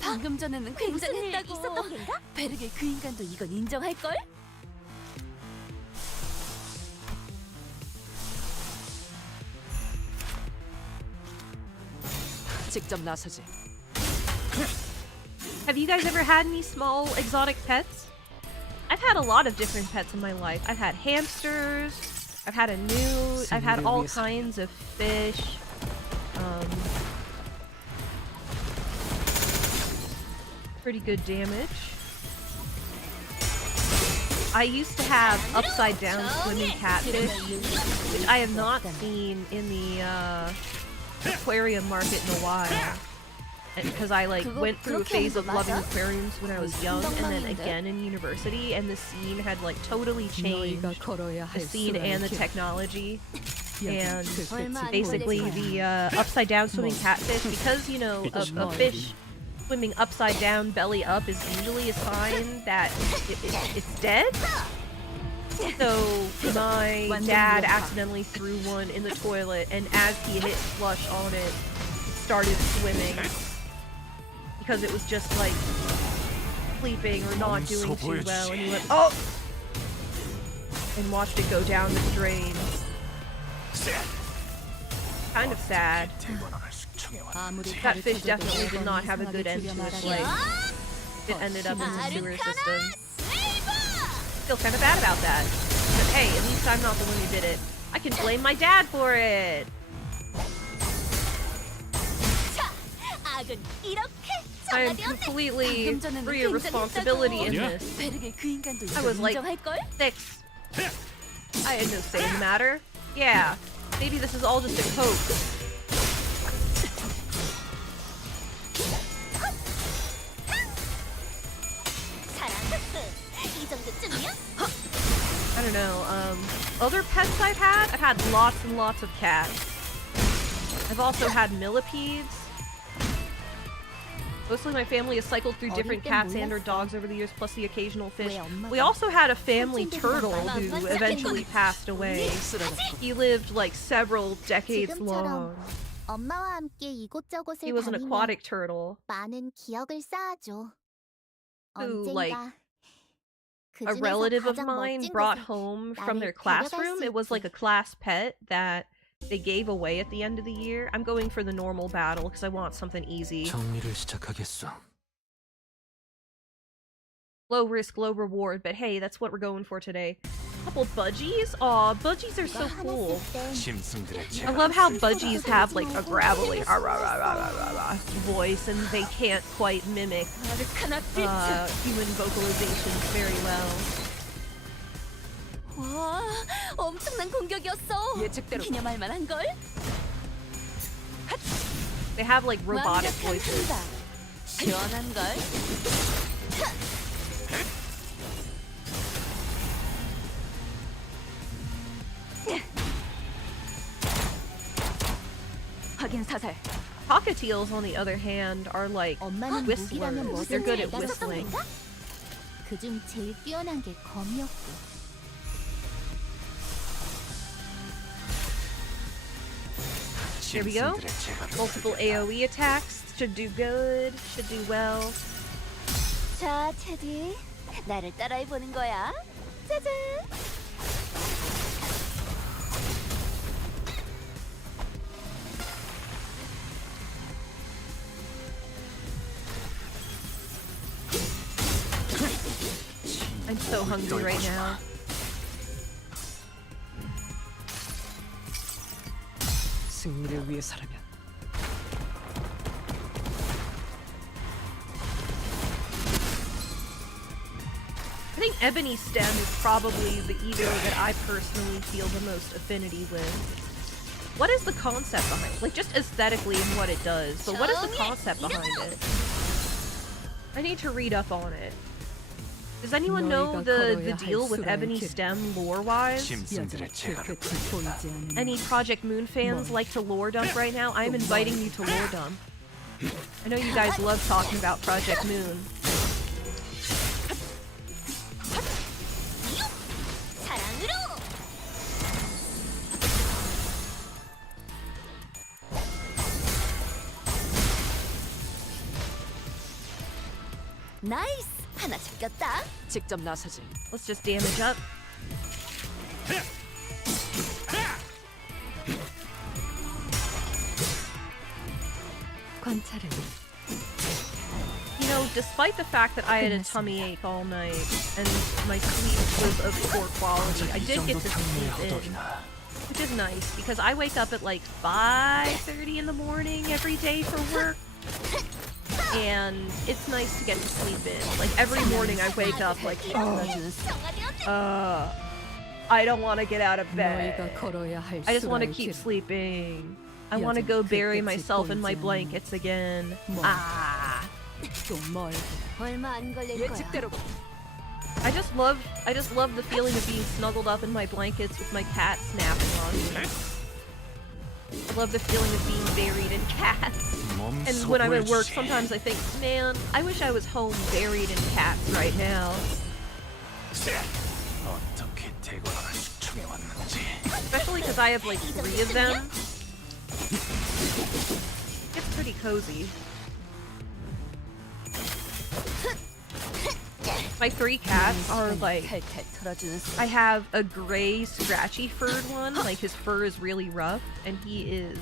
방금 전에는 굉장했다고. 있었던 건가? 베르겔 그 인간도 이건 인정할 걸. 직접 나서지. Have you guys ever had any small exotic pets? I've had a lot of different pets in my life. I've had hamsters, I've had a newt, I've had all kinds of fish. Pretty good damage. I used to have upside down swimming catfish, which I have not seen in the aquarium market in a while. Because I went through a phase of loving aquariums when I was young, and then again in university, and the scene had totally changed. The scene and the technology. And basically the upside down swimming catfish, because a fish swimming upside down belly up is usually a sign that it's dead. So my dad accidentally threw one in the toilet, and as he hit flush on it, it started swimming. Because it was just sleeping or not doing too well, and he went, oh! And watched it go down the drain. Kind of sad. That fish definitely did not have a good end to its life. It ended up in the sewer system. Feel kind of bad about that. But hey, at least I'm not the one who did it. I can blame my dad for it! I am completely free of responsibility in this. I was 6. I had no say in the matter. Yeah, maybe this is all just a hoax. I don't know, other pets I've had lots and lots of cats. I've also had millipedes. Mostly my family has cycled through different cats and or dogs over the years, plus the occasional fish. We also had a family turtle who eventually passed away. He lived several decades long. He was an aquatic turtle who, a relative of mine brought home from their classroom. It was a class pet that they gave away at the end of the year. I'm going for the normal battle because I want something easy. Low risk, low reward, but hey, that's what we're going for today. A couple budgies? Aw, budgies are so cool. I love how budgies have a gravelly voice, and they can't quite mimic human vocalizations very well. 와, 엄청난 공격이었어. 기념할 만한 걸. They have robotic voices. 시원한 걸. 확인 사살. Cockatiels, on the other hand, are whistlers. They're good at whistling. 그중 제일 뛰어난 게 검이었고. Here we go. Multiple AoE attacks. Should do good. Should do well. 자, 테디. 나를 따라해 보는 거야. 짜잔. I'm so hungry right now. 승리를 위해서라면. I think Ebony Stem is probably the Evo that I personally feel the most affinity with. What is the concept behind it? Just aesthetically and what it does, but what is the concept behind it? I need to read up on it. Does anyone know the deal with Ebony Stem lore-wise? Any Project Moon fans like to lore dump right now? I'm inviting you to lore dump. I know you guys love talking about Project Moon. 나이스! 하나 잡혔다. 직접 나서지. Let's just damage up. 관찰은 You know, despite the fact that I had a tummy ache all night and my sleep was of poor quality, I 이 did get 정도 to 탐내야 sleep in, 허덕이나. which is nice because I wake up at like 5:30 in the morning every day for work. And it's nice to get to sleep in. Like every morning I wake up like, I don't want to get out of bed. 너희가 걸어야 할 I just want to 수라의 keep 길은 sleeping. I want to go bury myself in my blankets again. Ah. 또 멀고 얼마 안 걸릴 거야. 예측대로 I just love the feeling of being snuggled up in my blankets with my cat snapping on me. I love the feeling of being buried in cats. And when I'm at work, sometimes I think, man, I wish I was home buried in cats right now. 어떻게 대관을 수청해 왔는지. Especially because I have like 3 of them. It's pretty cozy. My 3 cats are like, 탈탈 털어주는 I have a gray scratchy furred one, like his fur is really rough, and he is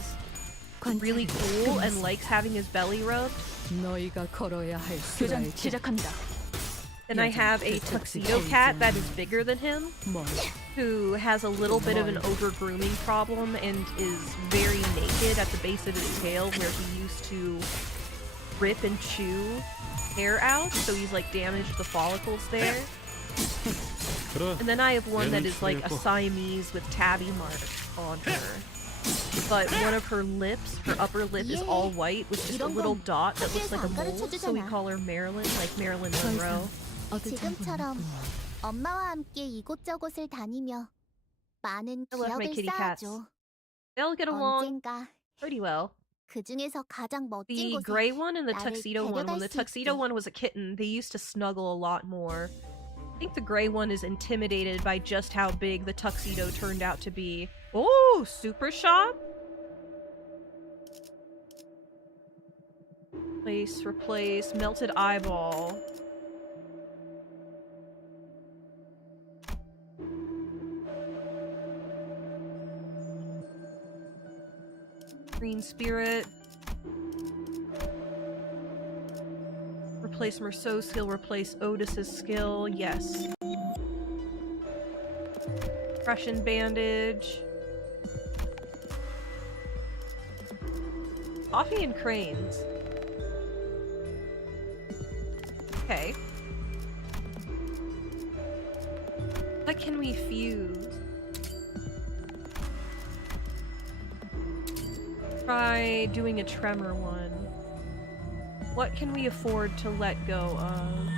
really cool and likes having his belly rubbed. 너희가 걸어야 할 교전 수라의 길 시작합니다. Then I have a tuxedo cat that is bigger than him, 멀 who has a little bit of an over-grooming problem and is very naked at the base of his tail where he used to rip and chew hair out, so he's like damaged the follicles there. And then I have one that is like a Siamese with tabby marks on her. But one of her lips, her upper lip is all white with just a little dot that looks like a mole, so we call her Marilyn, like Marilyn Monroe. 지금처럼 엄마와 함께 이곳저곳을 다니며 많은 I love my 기억을 kitty cats. 쌓아줘. They'll get along 언젠가 pretty well. 그 중에서 가장 멋진 The 곳에 gray one and the 나를 tuxedo one, when the 데려갈 수 tuxedo 있게. one was a kitten, they used to snuggle a lot more. I think the gray one is intimidated by just how big the tuxedo turned out to be. Oh, super shop? Replace, melted eyeball. Green spirit. Replace Merceau's skill, replace Otis's skill, yes. Prussian bandage. Coffee and cranes. Okay. What can we fuse? Try doing a tremor one. What can we afford to let go of?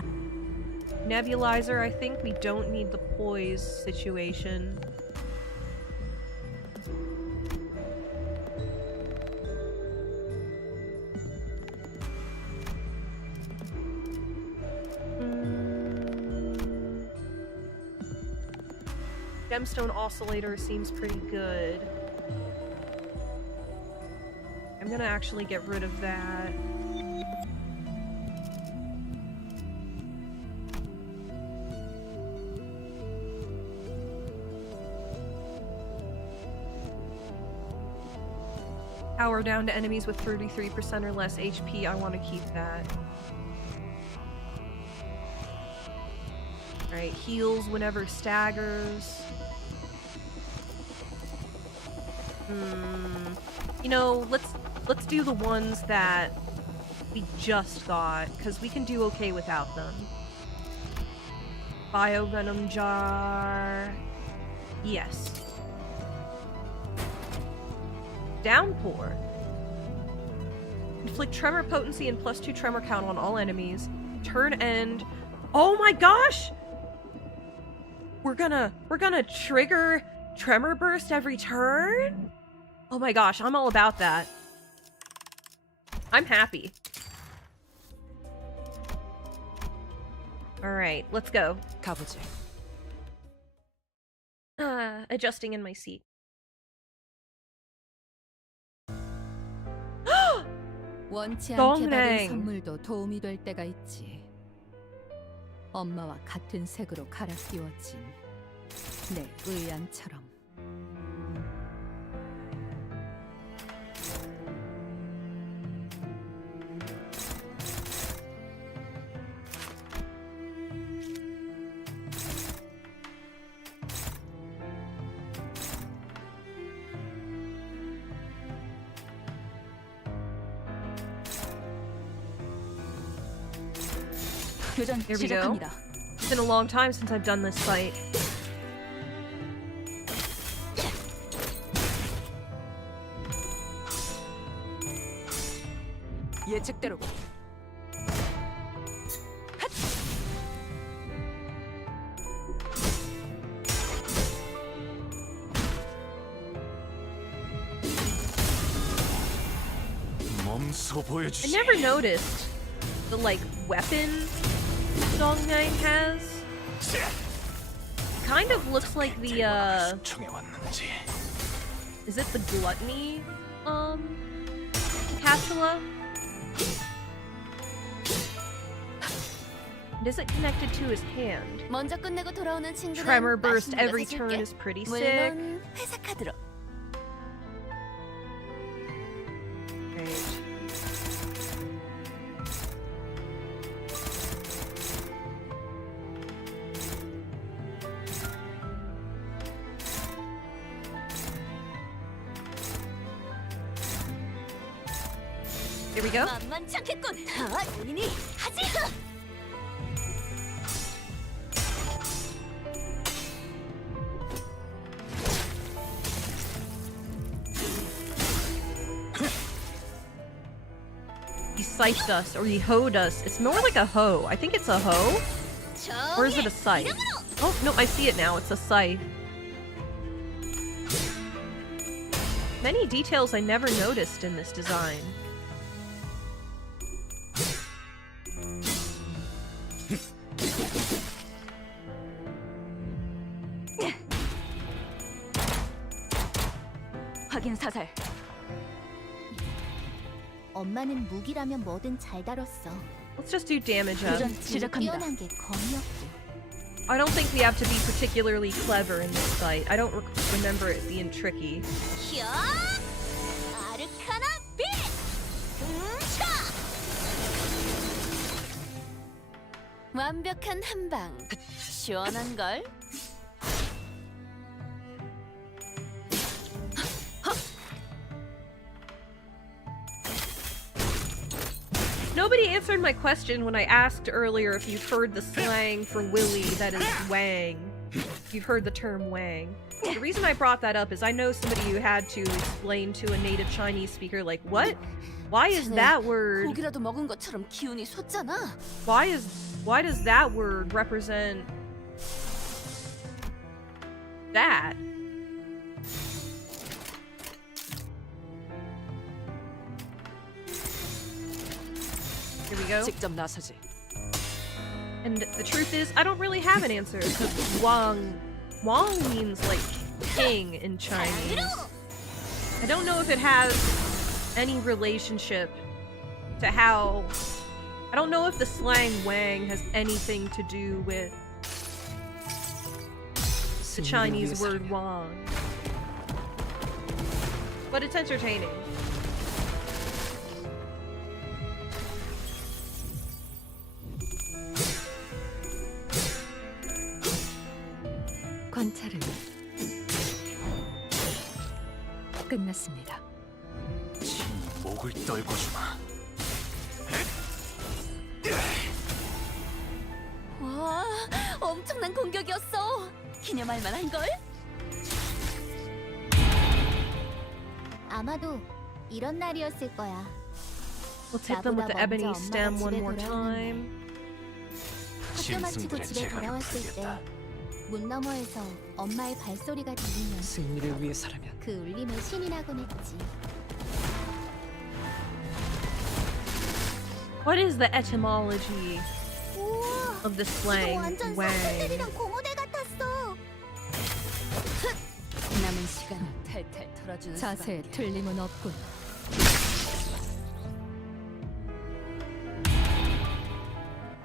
Nebulizer, I think we don't need the poise situation. Gemstone Oscillator seems pretty good. I'm gonna actually get rid of that. Power down to enemies with 33% or less HP, I want to keep that. Alright, heals whenever staggers. You know, let's do the ones that we just got, because we can do okay without them. Biovenom jar. Yes. Downpour. Inflict tremor potency and +2 tremor count on all enemies. Turn end. Oh my gosh! We're gonna trigger tremor burst every turn? Oh my gosh, I'm all about that. I'm happy. Alright, let's go. 가보지. Adjusting in my seat. 원치 않게 덩랭. 받은 선물도 도움이 될 때가 있지. 엄마와 같은 색으로 갈아 끼워진 내 의안처럼. 교전 Here we go. 시작합니다. It's been a long time since I've done this fight. 예측대로. 몸소 I 보여주시. never noticed the, like, weapon Dong Yang has. Kind of looks like the, 청해 왔는지. is it the gluttony, capsula? And is it connected to his hand? 먼저 끝내고 돌아오는 친구는 Tremor burst 맛있는 거 every 사줄게. turn is pretty sick. 물론 회사 카드로. Right. Here we go. 만만찮겠군. 본인이 하지. He scythed us, or he hoed us. It's more like a hoe. I think it's a hoe? Or is it a scythe? Oh, no, I see it now. It's a scythe. Many details I never noticed in this design. 확인 사살. 엄마는 무기라면 뭐든 잘 다뤘어. Let's just do damage up. 교전 시작합니다. 뛰어난 게 검이었고. I don't think we have to be particularly clever in this fight. I don't remember it being tricky. 히어! 아르카나 빛! 차! 완벽한 한방. 시원한 걸. Nobody answered my question when I asked earlier if you've heard the slang for Willy that is Wang. If you've heard the term Wang. The reason I brought that up is I know somebody who had to explain to a native Chinese speaker, like, what? Why is that word? 고기라도 먹은 것처럼 기운이 솟잖아. Why does that word represent that? Here we go. 직접 나서지. And the truth is, I don't really have an answer because Wang means like king in Chinese. I don't know if it has any relationship to how. I don't know if the slang Wang has anything to do with the Chinese word Wang. But it's entertaining. 관찰은 끝났습니다. 목을 떨고 주마. 와, 엄청난 공격이었어. 기념할 만한 걸? 아마도 이런 날이었을 거야. Let's hit them with the ebony stem one more time. 학교 마치고 짐승들의 집에 재갈을 돌아왔을 부리겠다. 때 문 너머에서 엄마의 발소리가 들리면 승리를 위해서라면 그 울림에 신이 나곤 했지. What is the etymology 우와, of the 이거 slang 완전 Wang? 선생들이랑 고모대 같았어. 남은 시간을 탈탈 털어주는 자세에 수밖에. 틀림은 없군.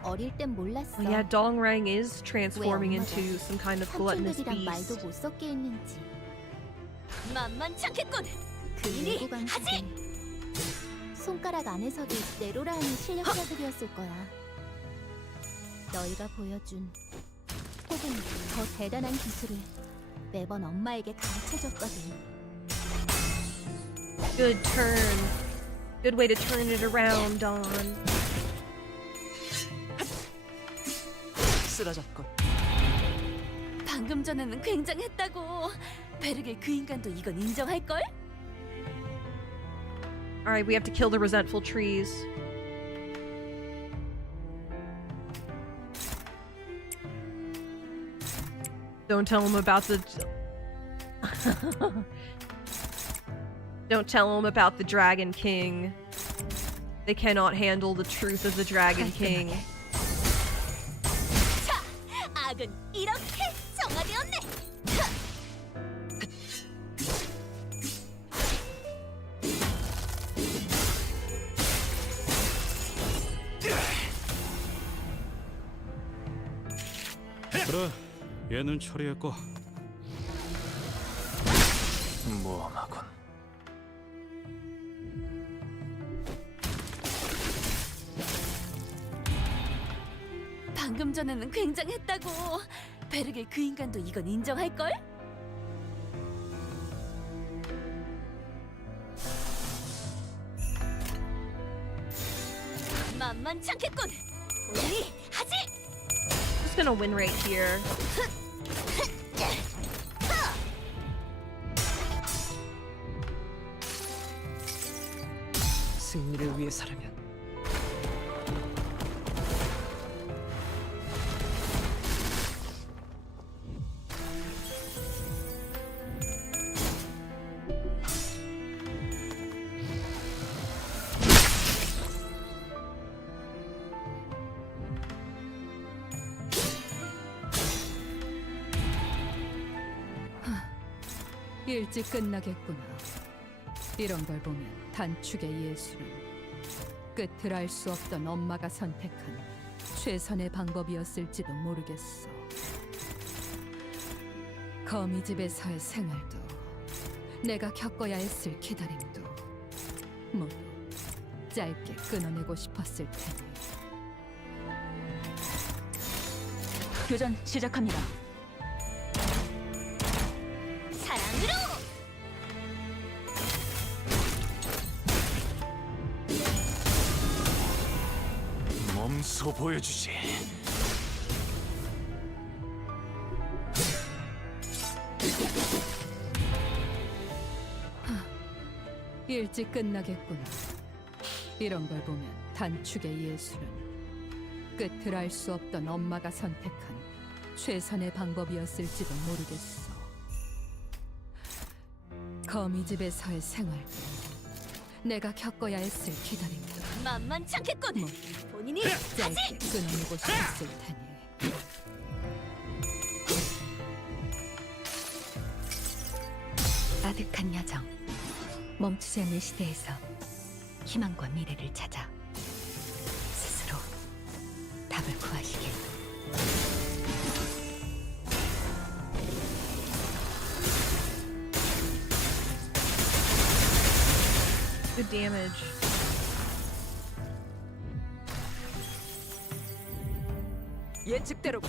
어릴 땐 몰랐어. Well, yeah, Dongrang is transforming 왜 into some kind of gluttonous 삼촌들이랑 beast. 말도 못 섞게 했는지. 만만찮겠군. 그 외국 감식은 손가락 안에서도 내로라 하는 실력자들이었을 거야. 너희가 보여준 혹은 더 대단한 기술을 매번 엄마에게 가르쳐줬거든. Good turn. Good way to turn it around, Dawn. 쓰러졌군. 방금 전에는 굉장했다고. 베르겔 그 인간도 이건 인정할걸? Alright, we have to kill the resentful trees. Don't tell him about the... Don't tell him about the Dragon King. They cannot handle the truth of the Dragon King. 자, 악은 이렇게 정화되었네. 그래, 얘는 처리했고. 모험하군. 방금 전에는 굉장했다고. 베르겔 그 인간도 이건 인정할걸? 만만찮겠군. 우리 하지. Just gonna win right here. 승리를 위해서라면. 일찍 끝나겠구나. 이런 걸 보면 단축의 예술은 끝을 알 수 없던 엄마가 선택한 최선의 방법이었을지도 모르겠어. 거미집에서의 생활도 내가 겪어야 했을 기다림도 모두 짧게 끊어내고 싶었을 테니. 교전 시작합니다. 사랑으로! 몸소 보여주지. 일찍 끝나겠구나. 이런 걸 보면 단축의 예술은 끝을 알 수 없던 엄마가 선택한 최선의 방법이었을지도 모르겠어. 거미집에서의 생활도 내가 겪어야 했을 기다림도 만만찮겠군. 뭐 본인이 짧게 하지. 끊어내고 싶었을 테니. 아득한 여정, 멈추지 않는 시대에서 희망과 미래를 찾아 스스로 답을 구하시길. Good damage. 예측대로.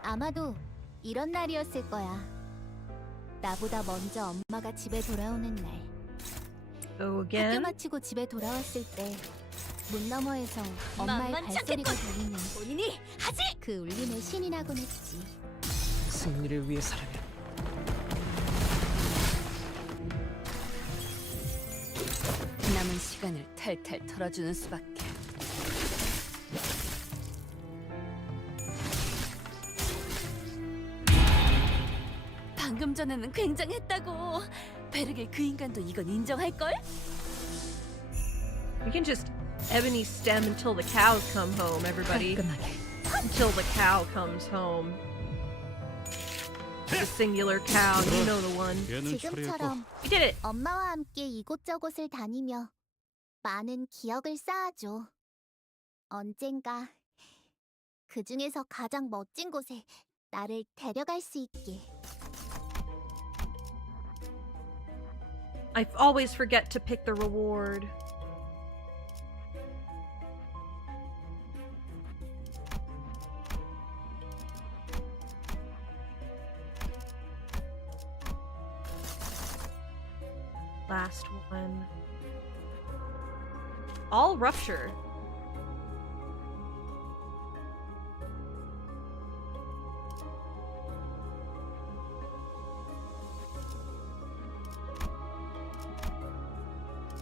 아마도 이런 날이었을 거야. 나보다 먼저 엄마가 집에 돌아오는 날. Oh, 학교 again? 마치고 집에 돌아왔을 때 문 너머에서 엄마의 만만찮겠군. 발소리가 들리면 본인이 하지. 그 울림에 신이 나곤 했지. 승리를 위해서라면. 남은 시간을 탈탈 털어주는 수밖에. 방금 전에는 굉장했다고. 베르겔 그 인간도 이건 인정할걸? We can just ebony stem until the cows come home, everybody. 깔끔하게. Until the cow comes home. The singular cow, you know the one. 얘는 처리했고. 지금처럼 We did it! 엄마와 함께 이곳저곳을 다니며 많은 기억을 쌓아줘. 언젠가 그 중에서 가장 멋진 곳에 나를 데려갈 수 있게. I always forget to pick the reward. Last one. All rupture.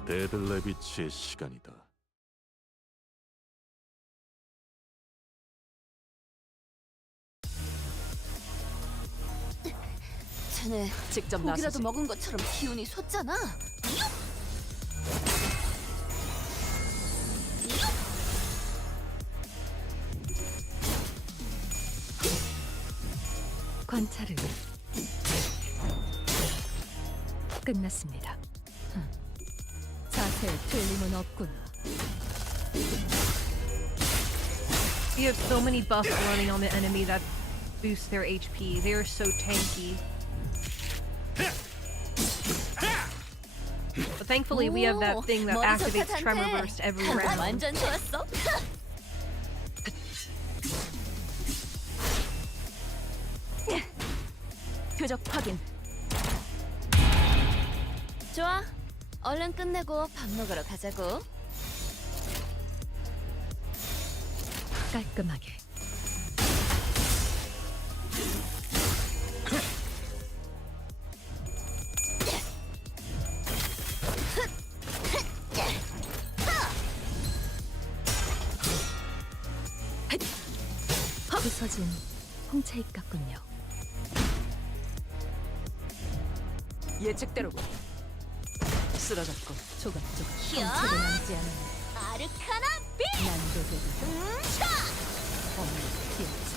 데들레비치의 시간이다. 쟤네 직접 고기라도 나서지. 먹은 것처럼 기운이 솟잖아. 관찰을 끝났습니다. 자세에 틀림은 없구나. You have so many buffs running on the enemy that boost their HP. They are so tanky. But thankfully, we have that thing that activates Tremor Burst every round. 완전 좋았어. 표적 확인. 좋아. 얼른 끝내고 밥 먹으러 가자고. 깔끔하게. 부서진 홍차잎 같군요. 예측대로고. 쓰러졌고. 조각조각 히야! 형체도 남지 않은 아르카나 빛! 난도되다. 없는 기억자.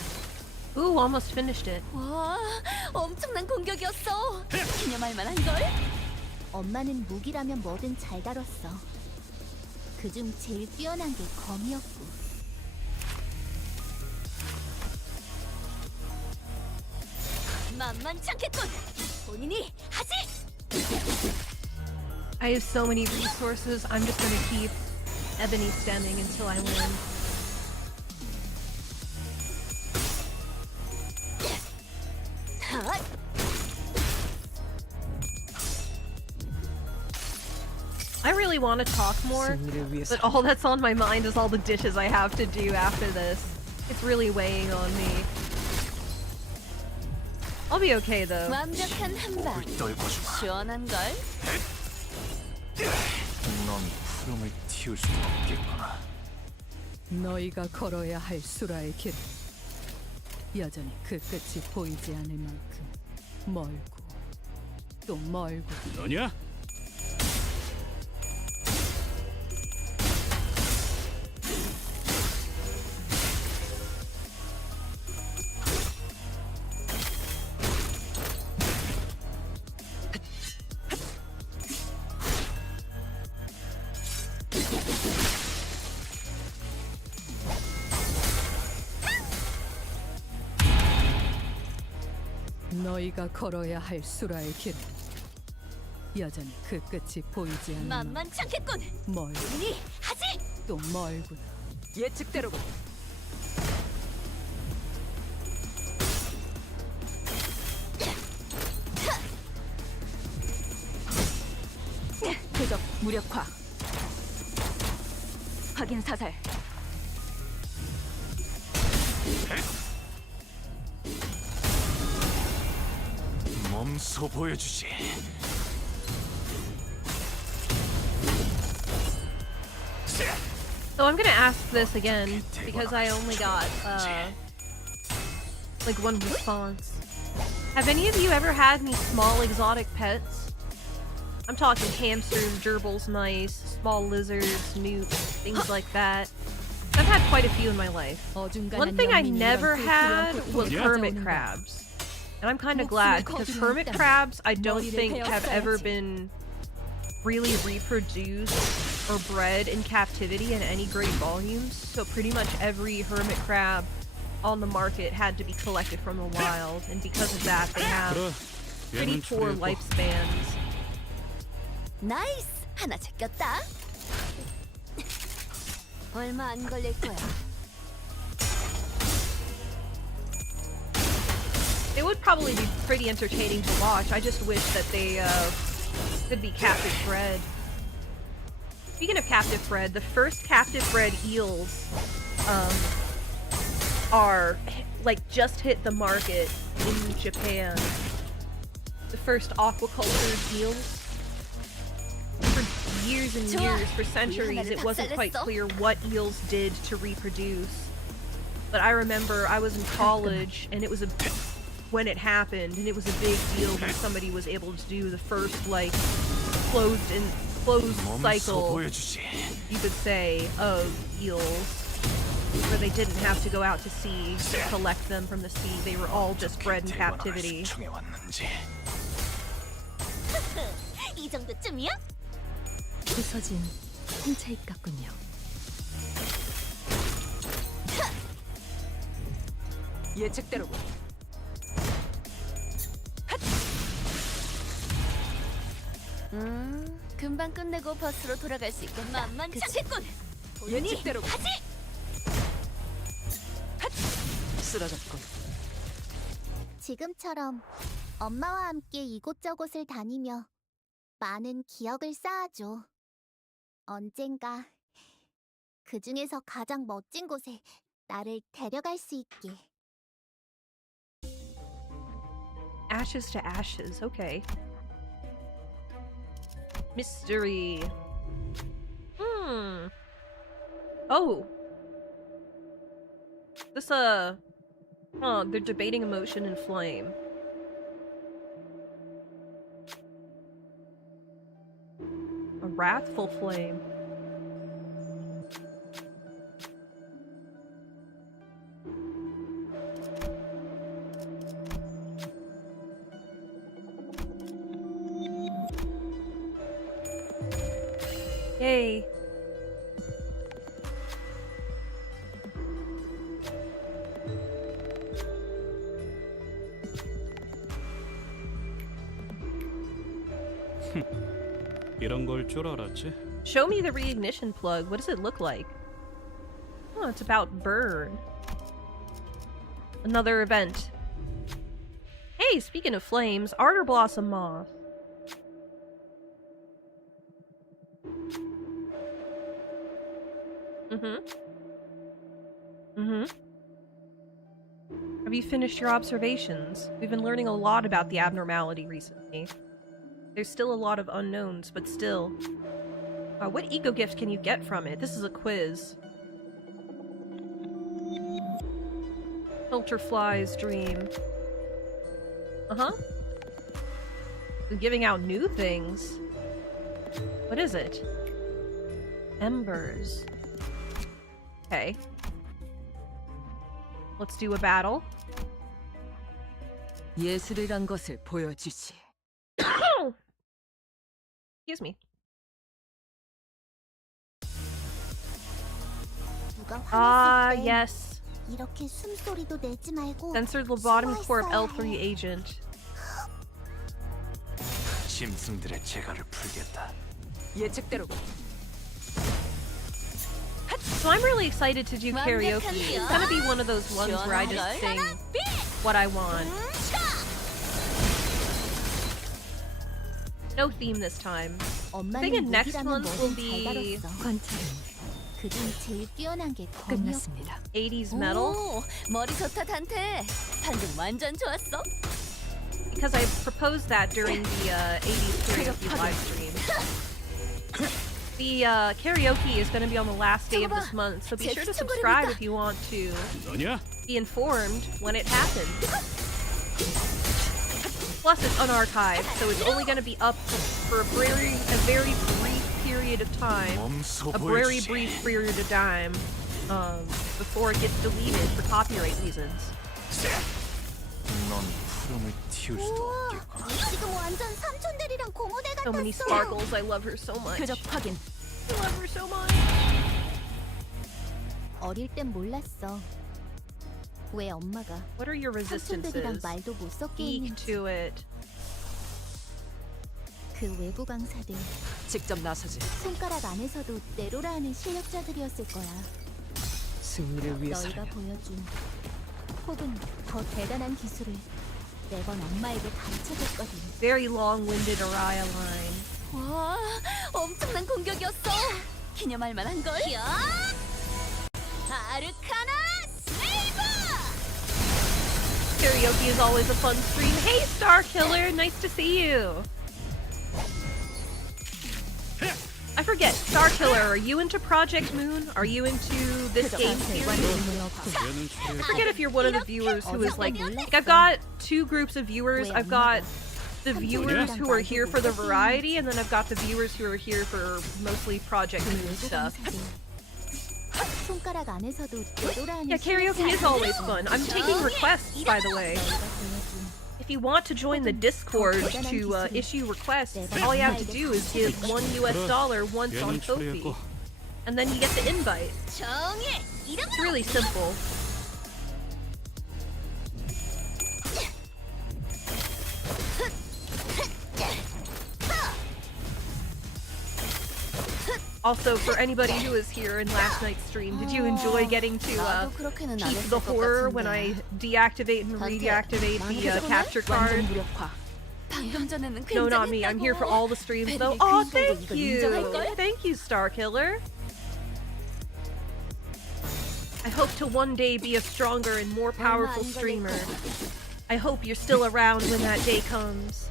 Ooh, almost finished it. 와, 엄청난 공격이었어. 기념할 만한 걸. 엄마는 무기라면 뭐든 잘 다뤘어. 그중 제일 뛰어난 게 검이었고. 만만치 않겠군. 본인이 하지. I have so many resources. I'm just gonna keep Ebony stemming until I win. 핫! I really want to talk more, but all that's on my mind is all the dishes I have to do after this. It's really weighing on me. I'll be okay though. 완벽한 한방. 떨궈주마. 시원한 걸. 넌 푸름을 틔울 수도 없겠구나. 너희가 걸어야 할 수라의 길. 여전히 그 끝이 보이지 않을 만큼 멀고 또 멀고. 너냐? 너희가 걸어야 할 수라의 길은 여전히 그 끝이 보이지 않는 만만치 않겠군. 멀고 본인이 하지. 또 멀구나. 예측대로고. 표적 무력화. 확인 사살. 몸소 보여주지. So I'm gonna ask this again because I only got like one response. Have any of you ever had any small exotic pets? I'm talking hamsters, gerbils, mice, small lizards, newts, things like that. I've had quite a few in my life. One thing I never had was hermit crabs. And I'm kind of glad because hermit crabs I don't think have ever been really reproduced or bred in captivity in any great volumes. So pretty much every hermit crab on the market had to be collected from the wild, and because of that they have 그래. pretty 얘는 poor 처리했고. lifespans. 나이스. 하나 제꼈다. 얼마 안 걸릴 거야. It would probably be pretty entertaining to watch. I just wish that they could be captive bred. Speaking of captive bred, the first captive bred eels are like just hit the market in Japan. The first aquacultured eels for years and 좋아. years, for centuries, it wasn't quite clear what eels did to reproduce. But I remember I was in college, and it was when it happened, and it was a big deal when somebody was able to do the first, like, closed cycle, 보여주지. you could say, of eels, where they didn't have to go out to sea to collect them from the sea. They were all just bred in captivity. 수청해 왔는지. 이 정도쯤이야? 부서진 홍차잎 같군요. 예측대로. 금방 끝내고 버스로 돌아갈 수 있겠다. 만만찮겠군. 예측대로. 하지. 쓰러졌군. 지금처럼 엄마와 함께 이곳저곳을 다니며 많은 기억을 쌓아줘. 언젠가 그 중에서 가장 멋진 곳에 나를 데려갈 수 있게. Ashes to ashes, okay. Mystery. Oh. This, they're debating emotion and flame. A wrathful flame. Yay. 이런 걸 줄 알았지? Show me the reignition plug. What does it look like? Oh, it's about burn. Another event. Hey, speaking of flames, Ardor Blossom Moth. Have you finished your observations? We've been learning a lot about the abnormality recently. There's still a lot of unknowns, but still. What eco gift can you get from it? This is a quiz. Filterfly's dream. They're giving out new things. What is it? Embers. Okay. Let's do a battle. 예술이란 것을 보여주지. Excuse me. 누가 Ah, 화냈을 땐 yes. 이렇게 숨소리도 내지 말고 Censored lobotomy 숨어 core 있어야 L3 해. agent. 짐승들의 재갈을 풀겠다. 예측대로. So I'm really excited to do karaoke. It's gonna be one of those ones where I just sing what I want. No theme this time. I think 엄마는 next 무기라면 month will 뭐든 잘 be 다뤘어. 관찰은 그중 제일 뛰어난 게 검이었고 끝났습니다. 80s metal 오, 머리 좋다 단테. 방금 완전 좋았어. because I proposed that during the 80s karaoke live stream. The karaoke is going to be on the last day of this month, so be sure to subscribe if you want to 너냐? be informed when it happens. Plus, it's unarchived, so it's only going to be up for a very brief period of time. 몸소 A very 보여주지. brief period of time before it gets deleted for copyright reasons. 넌 푸름을 틔울 수도 없겠구나. 지금 완전 삼촌들이랑 고모대 So many 같았어. sparkles. I love her so much. 표적 확인. I love her so much. 어릴 땐 몰랐어. 왜 엄마가 What are your 삼촌들이랑 resistances? 말도 못 섞게 Speak 했는지. to it. 그 외부 강사들 직접 나서지. 손가락 안에서도 내로라 하는 실력자들이었을 거야. 승리를 너희가 위해서라면. 보여준 혹은 더 대단한 기술을 매번 엄마에게 가르쳐줬거든. Very long-winded Araya line. 와, 엄청난 공격이었어. 기념할 만한 걸. 아르카나 세이버! Karaoke is always a fun stream. Hey, Star Killer, nice to see you. I forget. Star Killer, are you into Project Moon? Are you into this game series? 얘는 I 추리했고 forget if you're one of the viewers who is like I've got two groups of viewers. I've got the viewers who are here for the variety, and then I've got the viewers who are here for mostly Project Moon stuff. 손가락 안에서도 되돌아하는 Yeah, karaoke is always fun. I'm taking requests, by the way. If you want to join the Discord to issue requests, all you have to do is give $1 once on 얘는 Ko-fi, 추리했고 and then you get the invite. 정해. It's really simple. Also, for anybody who was here in last night's stream, did you enjoy getting to 나도 그렇게는 안 keep 했을 the 것 horror 같은데. when I deactivate and redeactivate the capture card? 완전 무력화. 방금 전에는 No, not me. I'm here for all the streams, though. Oh, thank you! Thank you, Star Killer. I hope to one day be a stronger and more powerful streamer. I hope you're still around when that day comes.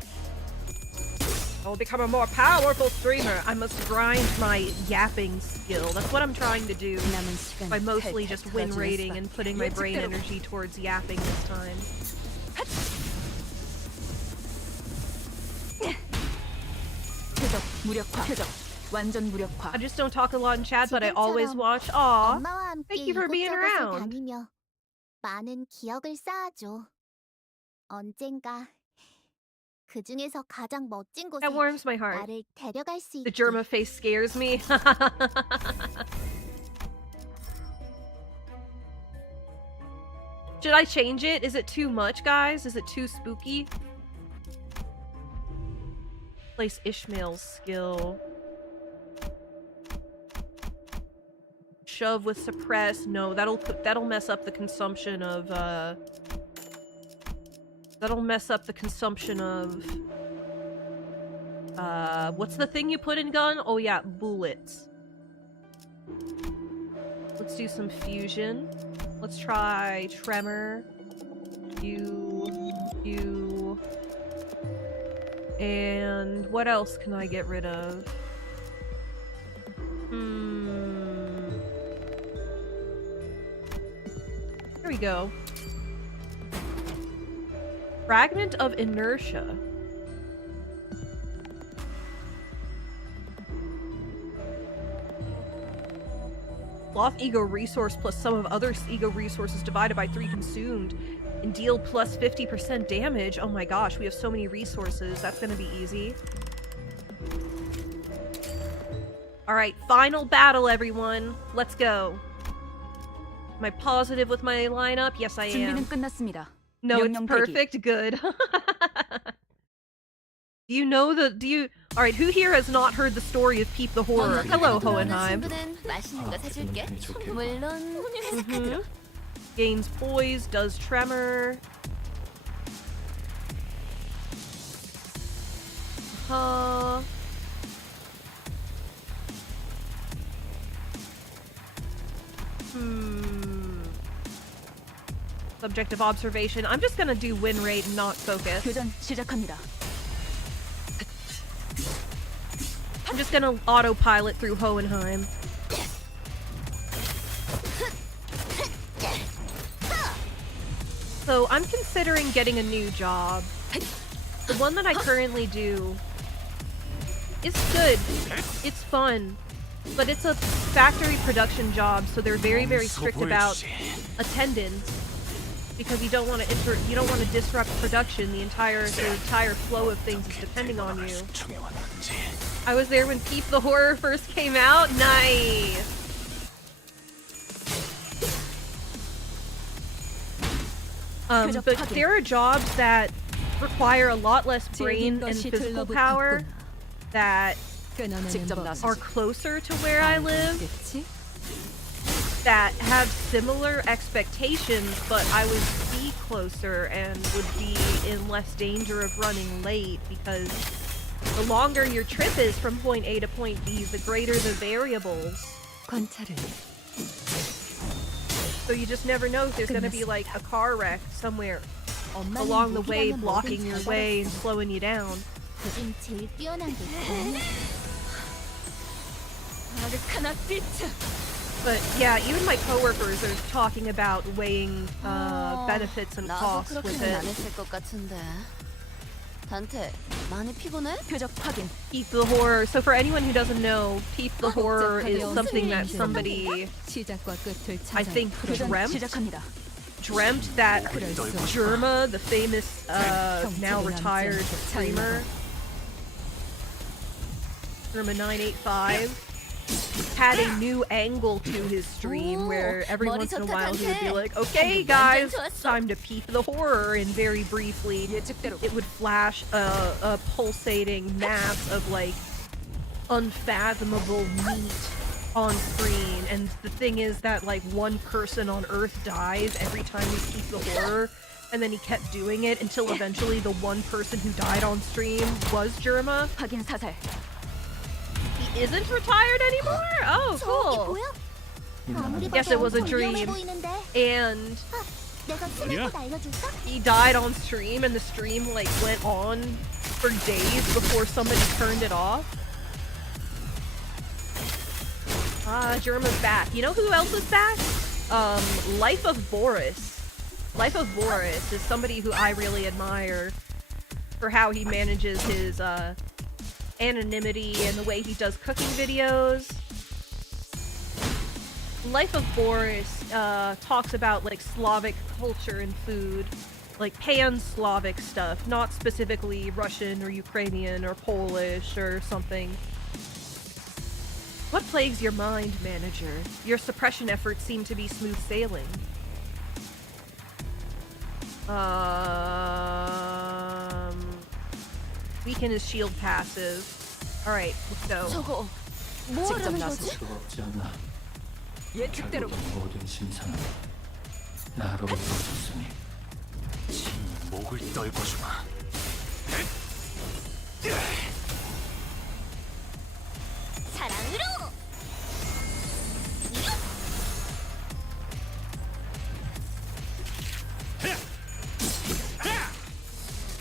I will become a more powerful streamer. I must grind my yapping skill. That's what I'm trying to do 남은 시간 by mostly 탈탈 just win 털어주는 rating 수밖에. and putting my brain 예측대로. energy towards yapping this time. 표적 무력화. 표적 완전 무력화. I just don't talk a lot in chat, but I always watch. Aw, 엄마와 함께 thank you for being 이곳저곳을 around. 다니며 많은 기억을 쌓아줘. 언젠가 그 중에서 가장 멋진 곳에 That warms my heart. 나를 데려갈 수 The 있게. Germa face scares me. Should I change it? Is it too much, guys? Is it too spooky? Place Ishmael's skill. Shove with suppress. No, that'll mess up the consumption of that'll mess up the consumption of what's the thing you put in gun? Oh yeah, bullets. Let's do some fusion. Let's try tremor. You. And what else can I get rid of? Here we go. Fragment of inertia. Sloth ego resource plus some of other ego resources divided by 3 consumed. And deal plus 50% damage. Oh my gosh, we have so many resources. That's gonna be easy. Alright, final battle, everyone. Let's go. Am I positive with my lineup? Yes, I am. 준비는 끝났습니다. No, it's 명령 대기. perfect. Good. Do you know the... Alright, who here has not heard the story of Peep the Horror? Hello, Hohenheim. 친구는 맛있는 거 사줄게. 물론 Mhm. Gains poise, does tremor. Subjective observation. I'm just gonna do win rate and not focus. 교전 시작합니다. I'm just gonna autopilot through Hohenheim. So I'm considering getting a new job. The one that I currently do is good. It's fun. But it's a factory production job, so they're very, very strict about attendance. Because you don't want to disrupt production. The entire flow of things is depending on you. I was there when Peep the Horror first came out. Nice. But there are jobs that require a lot less brain and physical power that are closer to where I live, that have similar expectations, but I would be closer and would be in less danger of running late, because the longer your trip is from point A to point B, the greater the variables. 관찰을 So you just never know if there's gonna be like a car wreck somewhere along the way, blocking your way and slowing you down. 요즘 제일 뛰어난 게 뭐니? 아르카나 비트. But yeah, even my coworkers are talking about weighing benefits and 나도 costs with 그렇게는 안 it. 했을 것 같은데. 단테 많이 피곤해? 표적 확인. Peep the horror. So for anyone who doesn't know, peep the horror is something that somebody 시작과 끝을 찾아. I think dreamt 시작합니다. that 그럴 수 없어. Germa, the famous now retired streamer, Germa985, had a new angle to his stream where every 머리 once in a 좋다, while he would be 단테. like, okay 방금 guys, 완전 it's 좋았어." time to peep the horror, and very briefly 예측대로. it would flash a pulsating mass of like unfathomable meat on screen, and the thing is that like one person on Earth dies every time we peep the horror, and then he kept doing it until eventually the one person who died on stream was Germa. 확인 사살. He isn't retired anymore? Oh, 저기 cool. 보여? 아무리 Yes, 봐도 it was a 엄청 위험해 dream. 보이는데. And 내가 숨을 Yeah. 곳 알려줄까? he died on stream, and the stream like went on for days before somebody turned it off. Ah, Germa's back. You know who else is back? Life of Boris. Life of Boris is somebody who I really admire for how he manages his anonymity and the way he does cooking videos. Life of Boris talks about like Slavic culture and food, like pan-Slavic stuff, not specifically Russian or Ukrainian or Polish or something. What plagues your mind, manager? Your suppression efforts seem to be smooth sailing. Weaken his shield passive. Alright, let's go. 저거 뭐 하려는 거지? 수가 없지 않나. 예측대로. 결국은 모든 심사는 나로부터 오셨으니 목을 떨궈주마. 사랑으로.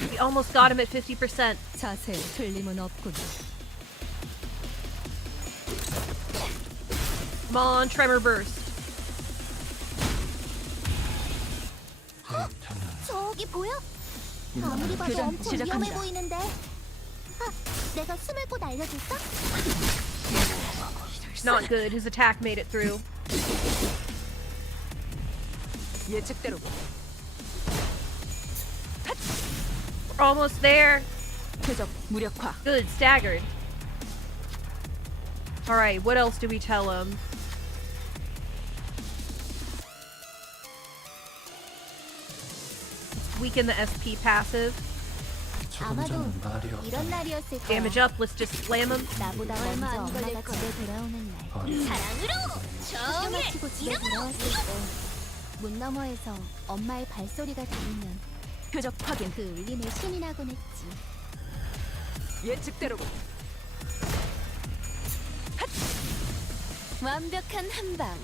We almost got him at 50%. 자세에 틀림은 없군. Come on, Tremor Burst. 저기 보여? 아무리 봐도 교전 엄청 위험해 시작합니다. 보이는데. 내가 숨을 곳 알려줄까? Not good. His attack made it through. 예측대로. We're almost there. 표적 무력화. Good, staggered. Alright, what else do we tell him? Weaken the SP passive. 조금 아마도 전은 말이었다. 이런 날이었을 거야. Damage up, let's just slam him. 나보다 얼마 먼저 안 엄마가 걸릴 거야. 집에 돌아오는 날. 사랑으로. 학교 정해. 마치고 집에 돌아왔을 때 문 너머에서 엄마의 발소리가 들리면 표적 확인. 그 울림에 신이 나곤 했지. 예측대로. 완벽한 한 방.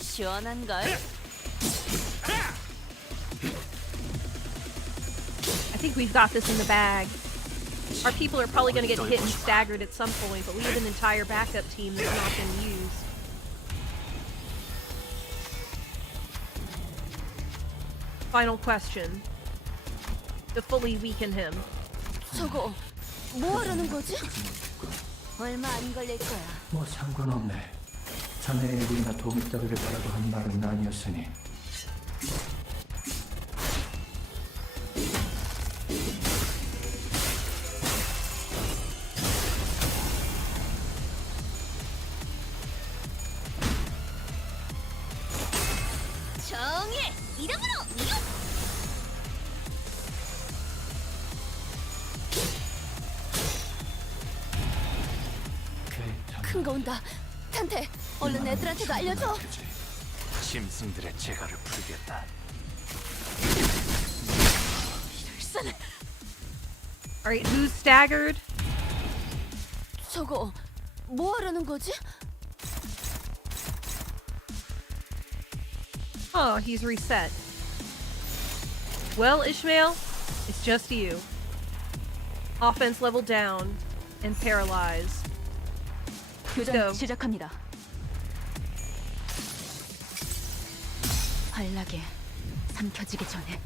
시원한 걸. I think we've got this in the bag. Our people are probably going to get hit and staggered at some point, but we have an entire backup team that's not been used. Final question. To fully weaken him. 저거 뭐 하려는 거지? 얼마 안 걸릴 거야. 뭐 상관없네. 자네의 일이나 도움이 따르길 바라고 한 말은 아니었으니. 정해. 이름으로. 이름. 큰 거 온다. 탄테, 얼른 애들한테도 알려줘. 짐승들의 재갈을 풀겠다. 일산. Alright, who's staggered? 저거 뭐 하려는 거지? Oh, he's reset. Well, Ishmael, it's just you. Offense level down and paralyzed. 교전 go. 시작합니다. 환락에 삼켜지기 전에.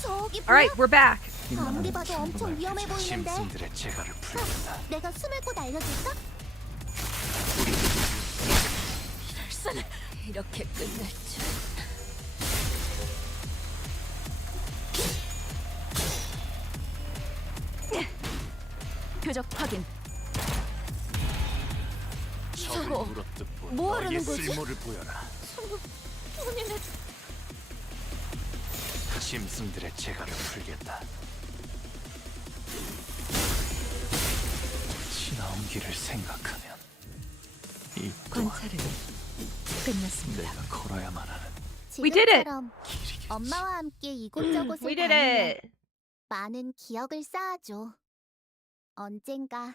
저기 All right, we're back. 아무리 봐도 엄청 위험해 보이는데. 짐승들의 재갈을 풀겠다. 내가 숨을 곳 알려줄까? 이럴 수는 이렇게 끝날 줄. 표적 확인. 적을 저거 물어뜯고 뭐 너의 하려는 거지? 쓸모를 보여라. 본인의 짐승들의 재갈을 풀겠다. 지나온 길을 생각하면 이 또한 관찰은 끝났습니다. 내가 걸어야만 하는 We did it. 지금처럼 길이겠지. 엄마와 함께 이곳저곳을 We did 다니며 it. 많은 기억을 쌓아줘. 언젠가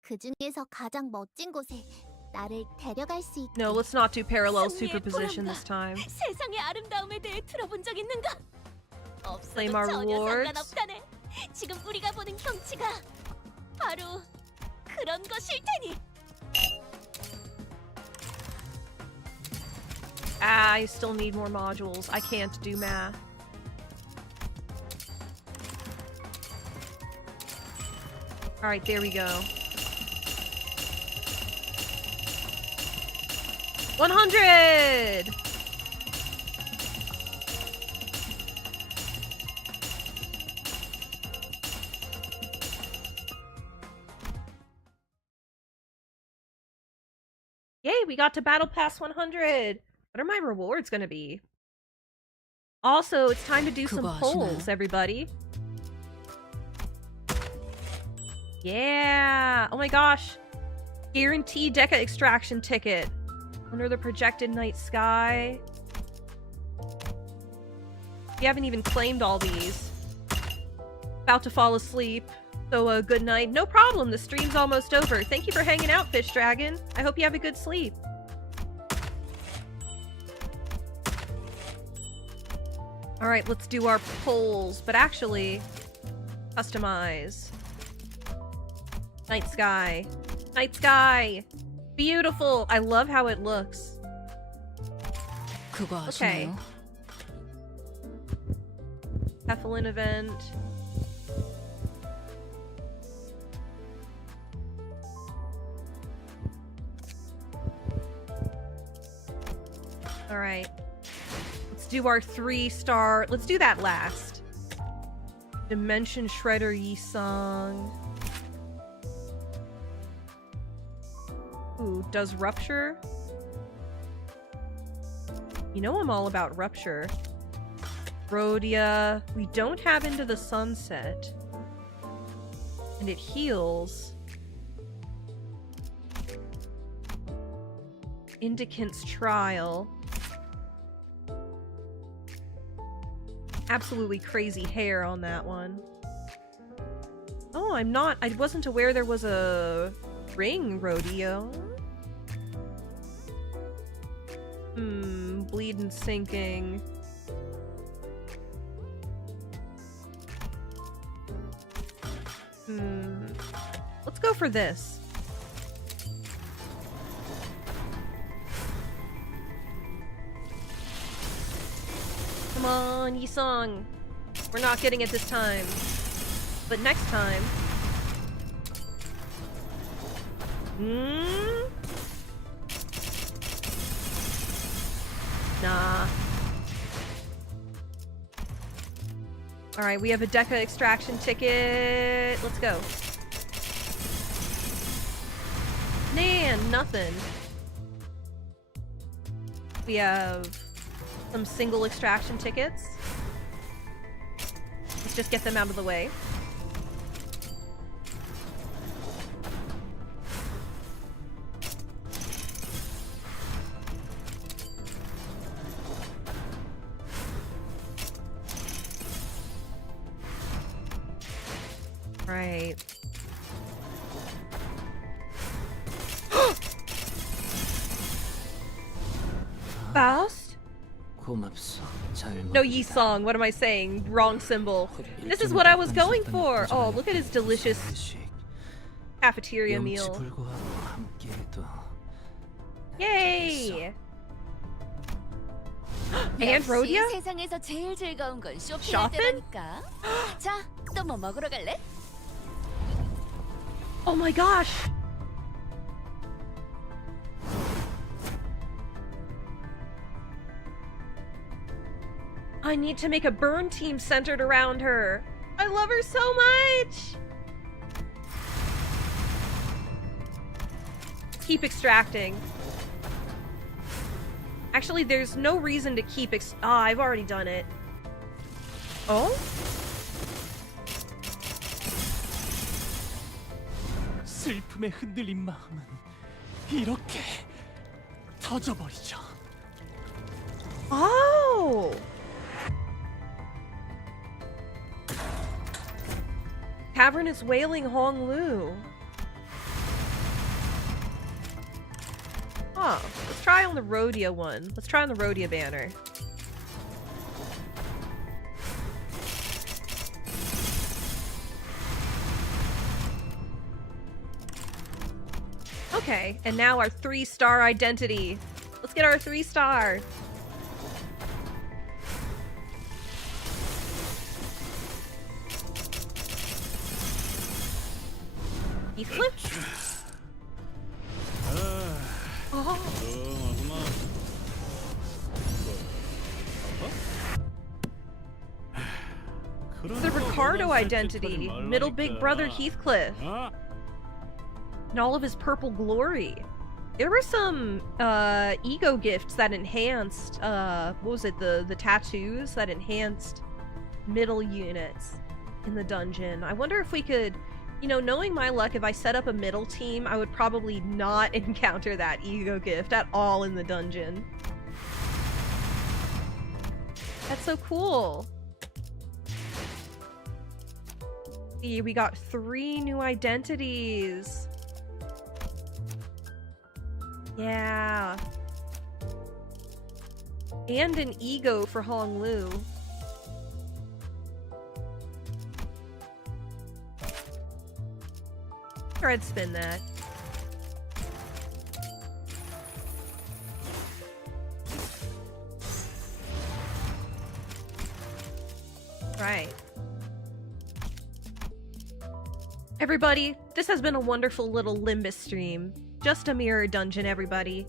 그 중에서 가장 멋진 곳에 나를 데려갈 수 있게. No, let's not do parallel 승리의 superposition 보람과 this time. 세상의 아름다움에 대해 들어본 적 있는가? 없어도 Claim our 전혀 rewards. 상관없다네. 지금 우리가 보는 경치가 바로 그런 것일 테니. Ah, I still need more modules. I can't do math. All right, there we go. 100! Yay, we got to Battle Pass 100! What are my rewards gonna be? Also, it's time to do some 그거 polls, 아시나요? everybody. Yeah! Oh my gosh! Guaranteed Deca extraction ticket. Under the projected night sky. We haven't even claimed all these. About to fall asleep. So, good night. No problem, the stream's almost over. Thank you for hanging out, Fish Dragon. I hope you have a good sleep. Alright, let's do our polls. But actually, customize. Night sky. Night sky! Beautiful! I love how it looks. 그거 Okay. 아시나요? Cephalin event. Alright. Let's do our 3-star. Let's do that last. Dimension Shredder Yisong. Ooh, does Rupture? You know I'm all about Rupture. Rhodia. We don't have Into the Sunset. And it heals. Indicant's Trial. Absolutely crazy hair on that one. Oh, I wasn't aware there was a ring rodeo. Bleed and sinking. Let's go for this. Come on, Yisong. We're not getting it this time. But next time... Nah. Alright, we have a Deca extraction ticket. Let's go. Man, nothing. We have some single extraction tickets. Let's just get them out of the way. Right. Faust? 고맙소. 잘 No, 먹자. Yi Song. What am I saying? Wrong symbol. This is what I was going for. Oh, look at his delicious 회식. cafeteria 염치 meal. 불구하고 함께해도 Yay! And Rhodia? 세상에서 제일 즐거운 건 쇼핑할 Shopping? 때라니까. 자, 또 뭐 먹으러 갈래? Oh my gosh! I need to make a burn team centered around her. I love her so much! Keep extracting. Actually, there's no reason to keep I've already done it. Oh? 슬픔에 흔들린 마음은 이렇게 터져버리죠. Oh! Cavernous Wailing Honglu. Huh. Let's try on the Rhodia one. Let's try on the Rhodia banner. Okay, and now our 3-star identity. Let's get our 3-star. He flipped. Oh. It's the Ricardo identity. Middle big brother Heathcliff. In all of his purple glory. There were some ego gifts that enhanced what was it, the tattoos that enhanced middle units in the dungeon. I wonder if we could, you know, knowing my luck, if I set up a middle team, I would probably not encounter that ego gift at all in the dungeon. That's so cool. See, we got 3 new identities. Yeah. And an ego for Honglu. Thread spin that. Right. Everybody, this has been a wonderful little Limbus stream. Just a mirror dungeon, everybody.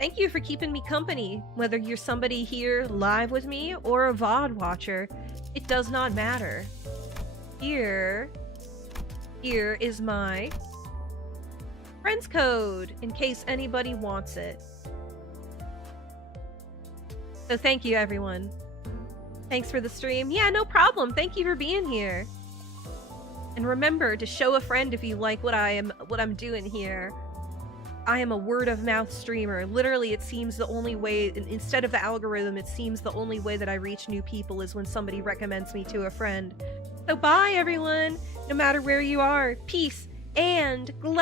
Thank you for keeping me company, whether you're somebody here live with me or a VOD watcher. It does not matter. Here is my friends code, in case anybody wants it. So thank you, everyone. Thanks for the stream. Yeah, no problem. Thank you for being here. And remember to show a friend if you like what I'm doing here. I am a word of mouth streamer. Literally, it seems the only way, instead of the algorithm, it seems the only way that I reach new people is when somebody recommends me to a friend. So bye, everyone. No matter where you are, peace and glub.